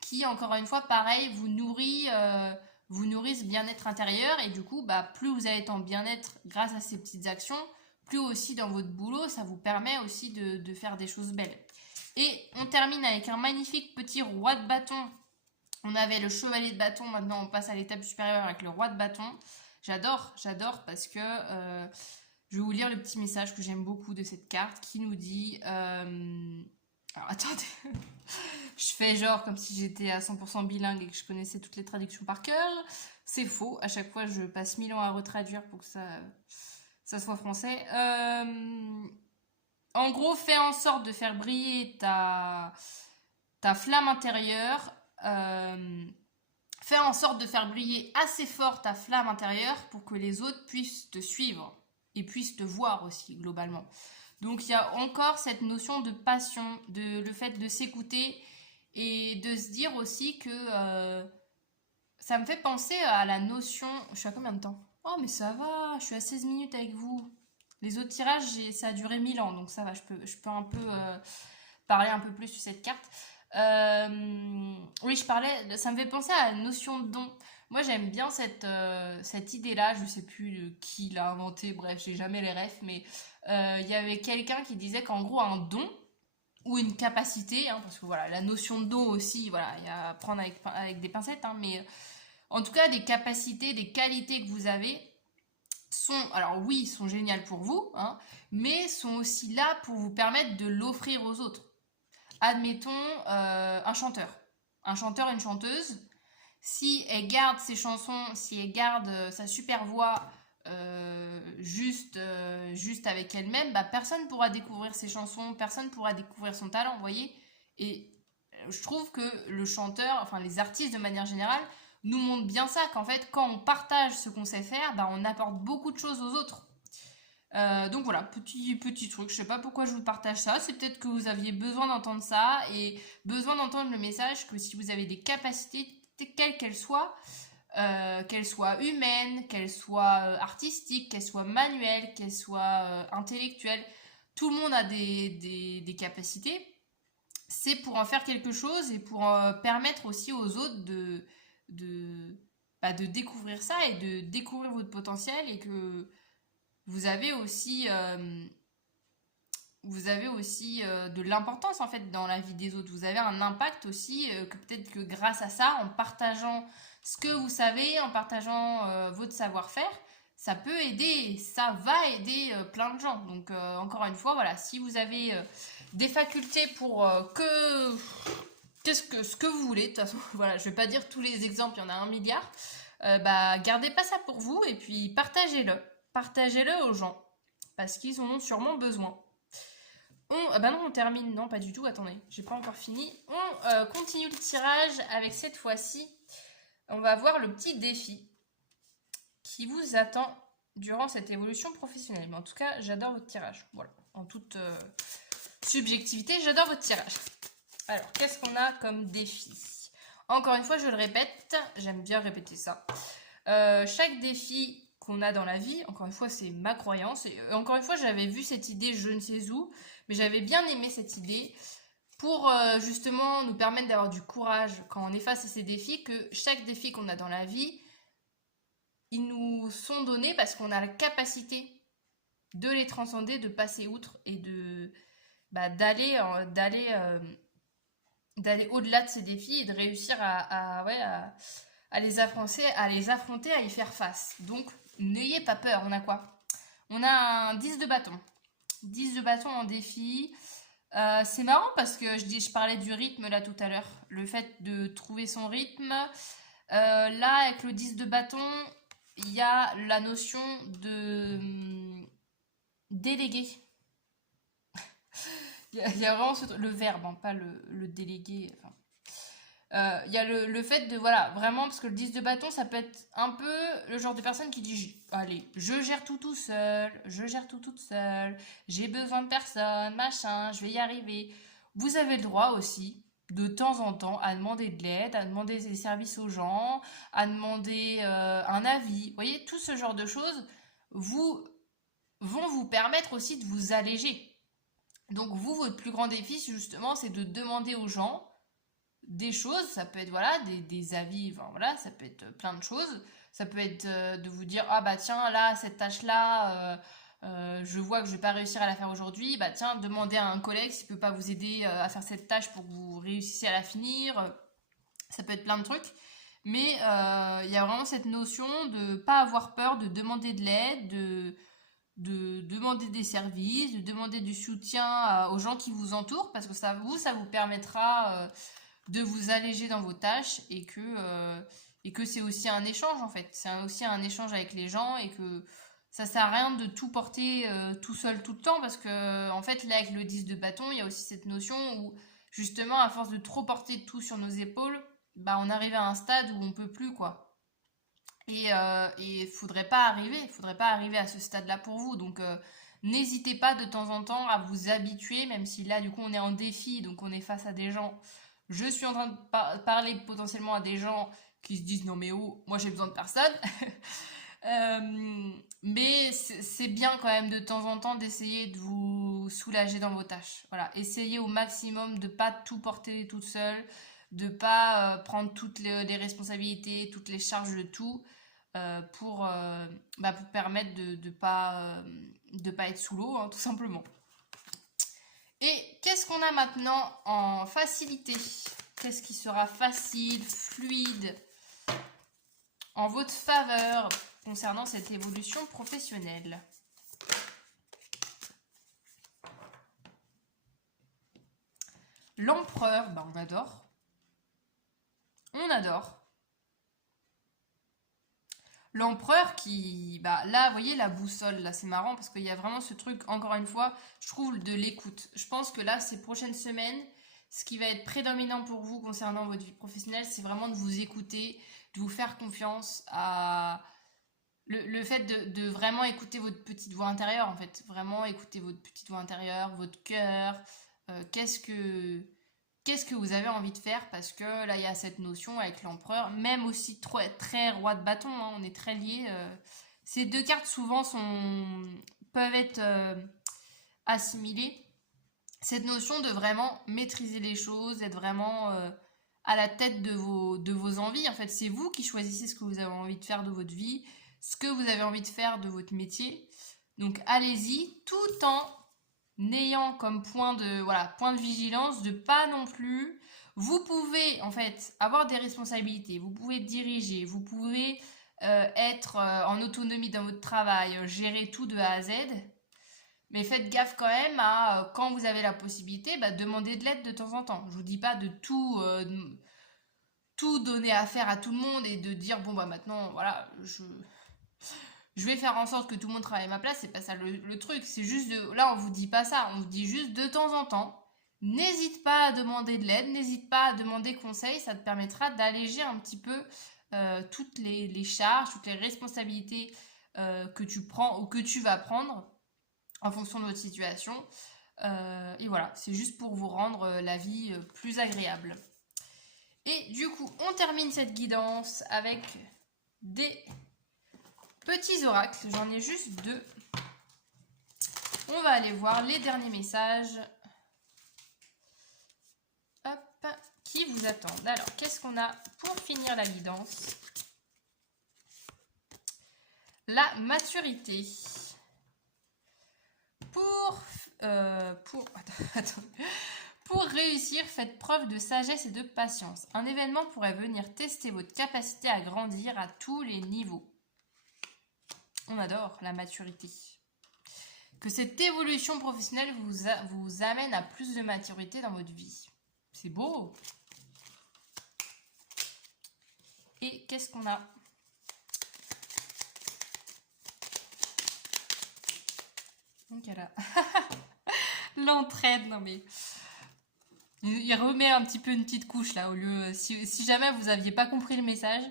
qui, encore une fois, pareil, vous nourrissent bien-être intérieur et du coup, bah, plus vous allez être en bien-être grâce à ces petites actions, plus aussi dans votre boulot, ça vous permet aussi de faire des choses belles. Et on termine avec un magnifique petit roi de bâton. On avait le chevalier de bâton, maintenant on passe à l'étape supérieure avec le roi de bâton. J'adore parce que je vais vous lire le petit message que j'aime beaucoup de cette carte qui nous dit... Alors attendez, je fais genre comme si j'étais à 100% bilingue et que je connaissais toutes les traductions par cœur. C'est faux, à chaque fois je passe 1000 ans à retraduire pour que ça soit français. En gros, fais en sorte de faire briller ta flamme intérieure. Fais en sorte de faire briller assez fort ta flamme intérieure pour que les autres puissent te suivre. et puissent te voir aussi globalement. Donc il y a encore cette notion de passion, le fait de s'écouter et de se dire aussi que ça me fait penser à la notion... Je suis à combien de temps? Oh mais ça va, je suis à 16 minutes avec vous. Les autres tirages, ça a duré 1000 ans, donc ça va, je peux un peu parler un peu plus sur cette carte. Oui, ça me fait penser à la notion de don. Moi, j'aime bien cette idée-là. Je sais plus qui l'a inventée. Bref, j'ai jamais les refs, mais il y avait quelqu'un qui disait qu'en gros, un don ou une capacité, hein, parce que voilà, la notion de don aussi, voilà, il y a à prendre avec des pincettes, hein, mais en tout cas, des capacités, des qualités que vous avez alors oui, sont géniales pour vous, hein, mais sont aussi là pour vous permettre de l'offrir aux autres. Admettons un chanteur, une chanteuse, si elle garde ses chansons, si elle garde sa super voix juste avec elle-même, bah, personne ne pourra découvrir ses chansons, personne ne pourra découvrir son talent, vous voyez. Et je trouve que le chanteur, enfin les artistes de manière générale, nous montrent bien ça, qu'en fait, quand on partage ce qu'on sait faire, bah, on apporte beaucoup de choses aux autres. Donc voilà, petit truc, je sais pas pourquoi je vous partage ça, c'est peut-être que vous aviez besoin d'entendre ça et besoin d'entendre le message que si vous avez des capacités, quelles qu'elles soient humaines, qu'elles soient artistiques, qu'elles soient manuelles, qu'elles soient intellectuelles, tout le monde a des capacités, c'est pour en faire quelque chose et pour permettre aussi aux autres de découvrir ça et de découvrir votre potentiel et que vous avez aussi de l'importance en fait dans la vie des autres. Vous avez un impact aussi que peut-être que grâce à ça, en partageant ce que vous savez, en partageant votre savoir-faire, ça peut aider, ça va aider plein de gens. Donc encore une fois, voilà, si vous avez des facultés pour ce que vous voulez, de toute façon, voilà, je vais pas dire tous les exemples, il y en a 1 milliard. Bah gardez pas ça pour vous et puis partagez-le aux gens parce qu'ils en ont sûrement besoin. Bah non, on termine, non pas du tout, attendez, j'ai pas encore fini. On continue le tirage avec cette fois-ci, on va voir le petit défi qui vous attend durant cette évolution professionnelle. Mais en tout cas, j'adore votre tirage, voilà, en toute subjectivité, j'adore votre tirage. Alors, qu'est-ce qu'on a comme défi? Encore une fois, je le répète, j'aime bien répéter ça. Chaque défi qu'on a dans la vie, encore une fois, c'est ma croyance. Et encore une fois, j'avais vu cette idée je ne sais où, mais j'avais bien aimé cette idée pour justement nous permettre d'avoir du courage quand on est face à ces défis, que chaque défi qu'on a dans la vie, ils nous sont donnés parce qu'on a la capacité de les transcender, de passer outre et d'aller au-delà de ces défis et de réussir à les affronter, à y faire face. Donc, n'ayez pas peur. On a quoi? On a un 10 de bâton. 10 de bâton en défi. C'est marrant parce que je parlais du rythme là tout à l'heure. Le fait de trouver son rythme. Là, avec le 10 de bâton, il y a la notion de déléguer. Il y a vraiment le verbe, hein, pas le délégué. Enfin. Il y a le fait de, voilà, vraiment, parce que le 10 de bâton, ça peut être un peu le genre de personne qui dit, allez, je gère tout seul, je gère tout toute seule, j'ai besoin de personne, machin, je vais y arriver. Vous avez le droit aussi, de temps en temps, à demander de l'aide, à demander des services aux gens, à demander un avis. Vous voyez, tout ce genre de choses vont vous permettre aussi de vous alléger. Donc vous, votre plus grand défi, justement, c'est de demander aux gens des choses. Ça peut être voilà des avis, enfin, voilà, ça peut être plein de choses. Ça peut être de vous dire, ah bah tiens, là, cette tâche-là, je vois que je vais pas réussir à la faire aujourd'hui. Bah tiens, demandez à un collègue s'il peut pas vous aider à faire cette tâche pour que vous réussissiez à la finir. Ça peut être plein de trucs. Mais il y a vraiment cette notion de pas avoir peur, de demander de l'aide, de demander des services, de demander du soutien aux gens qui vous entourent, parce que ça vous permettra de vous alléger dans vos tâches et que c'est aussi un échange en fait. C'est aussi un échange avec les gens et que ça sert à rien de tout porter tout seul tout le temps, parce que en fait là avec le 10 de bâton, il y a aussi cette notion où justement à force de trop porter tout sur nos épaules, bah on arrive à un stade où on peut plus quoi. Et faudrait pas arriver à ce stade-là pour vous. Donc n'hésitez pas de temps en temps à vous habituer, même si là du coup on est en défi, donc on est face à des gens. Je suis en train de parler potentiellement à des gens qui se disent non mais oh, moi j'ai besoin de personne. Mais c'est bien quand même de temps en temps d'essayer de vous soulager dans vos tâches. Voilà, essayez au maximum de pas tout porter toute seule, de pas prendre toutes les responsabilités, toutes les charges de tout pour permettre de pas être sous l'eau, hein, tout simplement. Et qu'est-ce qu'on a maintenant en facilité? Qu'est-ce qui sera facile, fluide, en votre faveur concernant cette évolution professionnelle? L'empereur, bah on adore. On adore. L'empereur qui, bah là, vous voyez la boussole, là c'est marrant parce qu'il y a vraiment ce truc, encore une fois, je trouve de l'écoute. Je pense que là, ces prochaines semaines, ce qui va être prédominant pour vous concernant votre vie professionnelle, c'est vraiment de vous écouter, de vous faire confiance à le fait de vraiment écouter votre petite voix intérieure, en fait. Vraiment écouter votre petite voix intérieure, votre cœur, qu'est-ce que vous avez envie de faire, parce que là il y a cette notion avec l'empereur, même aussi très roi de bâton, hein, on est très liés. Ces deux cartes souvent peuvent être assimilées. Cette notion de vraiment maîtriser les choses, être vraiment à la tête de vos envies. En fait, c'est vous qui choisissez ce que vous avez envie de faire de votre vie, ce que vous avez envie de faire de votre métier. Donc allez-y, tout en n'ayant comme point de vigilance de pas non plus. Vous pouvez en fait avoir des responsabilités, vous pouvez diriger, vous pouvez être en autonomie dans votre travail, gérer tout de A à Z. Mais faites gaffe quand même à, quand vous avez la possibilité, demander de l'aide de temps en temps. Je vous dis pas de tout donner à faire à tout le monde et de dire bon maintenant voilà, je vais faire en sorte que tout le monde travaille à ma place. C'est pas ça le truc. C'est juste là, on vous dit pas ça. On vous dit juste de temps en temps, n'hésite pas à demander de l'aide, n'hésite pas à demander conseil. Ça te permettra d'alléger un petit peu toutes les charges, toutes les responsabilités que tu prends ou que tu vas prendre en fonction de votre situation. Et voilà, c'est juste pour vous rendre la vie plus agréable. Et du coup, on termine cette guidance avec des petits oracles. J'en ai juste 2. On va aller voir les derniers messages. Hop, qui vous attendent. Alors, qu'est-ce qu'on a pour finir la guidance? La maturité. Pour réussir, faites preuve de sagesse et de patience. Un événement pourrait venir tester votre capacité à grandir à tous les niveaux. On adore la maturité. Que cette évolution professionnelle vous amène à plus de maturité dans votre vie. C'est beau. Et qu'est-ce qu'on a? Donc là. L'entraide, non mais... Il remet un petit peu une petite couche là, au lieu... Si jamais vous n'aviez pas compris le message.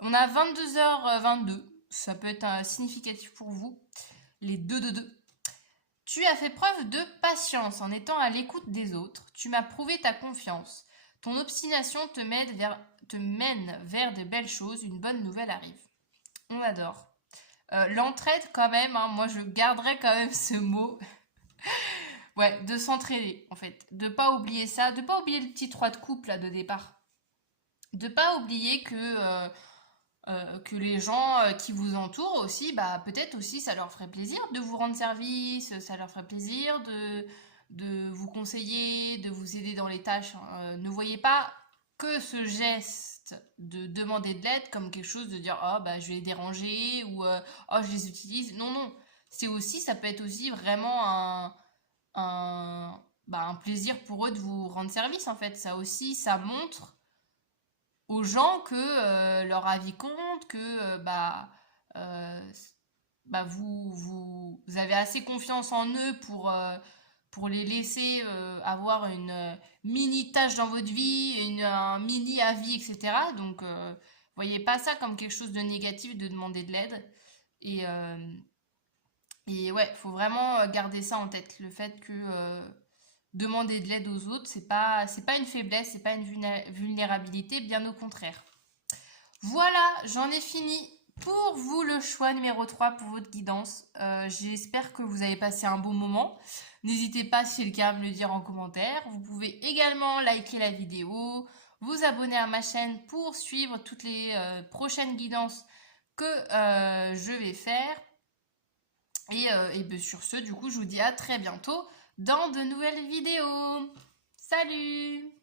On a 22h22. Ça peut être significatif pour vous. Les 2 de 2. Tu as fait preuve de patience en étant à l'écoute des autres. Tu m'as prouvé ta confiance. Ton obstination te mène vers de belles choses. Une bonne nouvelle arrive. On adore. L'entraide quand même, hein, moi je garderai quand même ce mot. Ouais, de s'entraider en fait. De pas oublier ça. De pas oublier le petit 3 de coupe là de départ. De pas oublier que les gens qui vous entourent aussi, peut-être aussi ça leur ferait plaisir de vous rendre service, ça leur ferait plaisir de vous conseiller, de vous aider dans les tâches. Ne voyez pas que ce geste de demander de l'aide comme quelque chose de dire je vais les déranger ou je les utilise. Non, non. Ça peut être aussi vraiment un plaisir pour eux de vous rendre service en fait. Ça aussi, ça montre aux gens que leur avis compte, que vous avez assez confiance en eux pour les laisser avoir une mini tâche dans votre vie, un mini avis, etc. Donc Voyez pas ça comme quelque chose de négatif de demander de l'aide. Et ouais, faut vraiment garder ça en tête. Le fait que demander de l'aide aux autres, c'est pas une faiblesse, c'est pas une vulnérabilité, bien au contraire. Voilà, j'en ai fini pour vous le choix numéro 3 pour votre guidance. J'espère que vous avez passé un bon moment. N'hésitez pas, si c'est le cas, à me le dire en commentaire. Vous pouvez également liker la vidéo, vous abonner à ma chaîne pour suivre toutes les prochaines guidances que je vais faire. Et ben sur ce, du coup, je vous dis à très bientôt dans de nouvelles vidéos. Salut!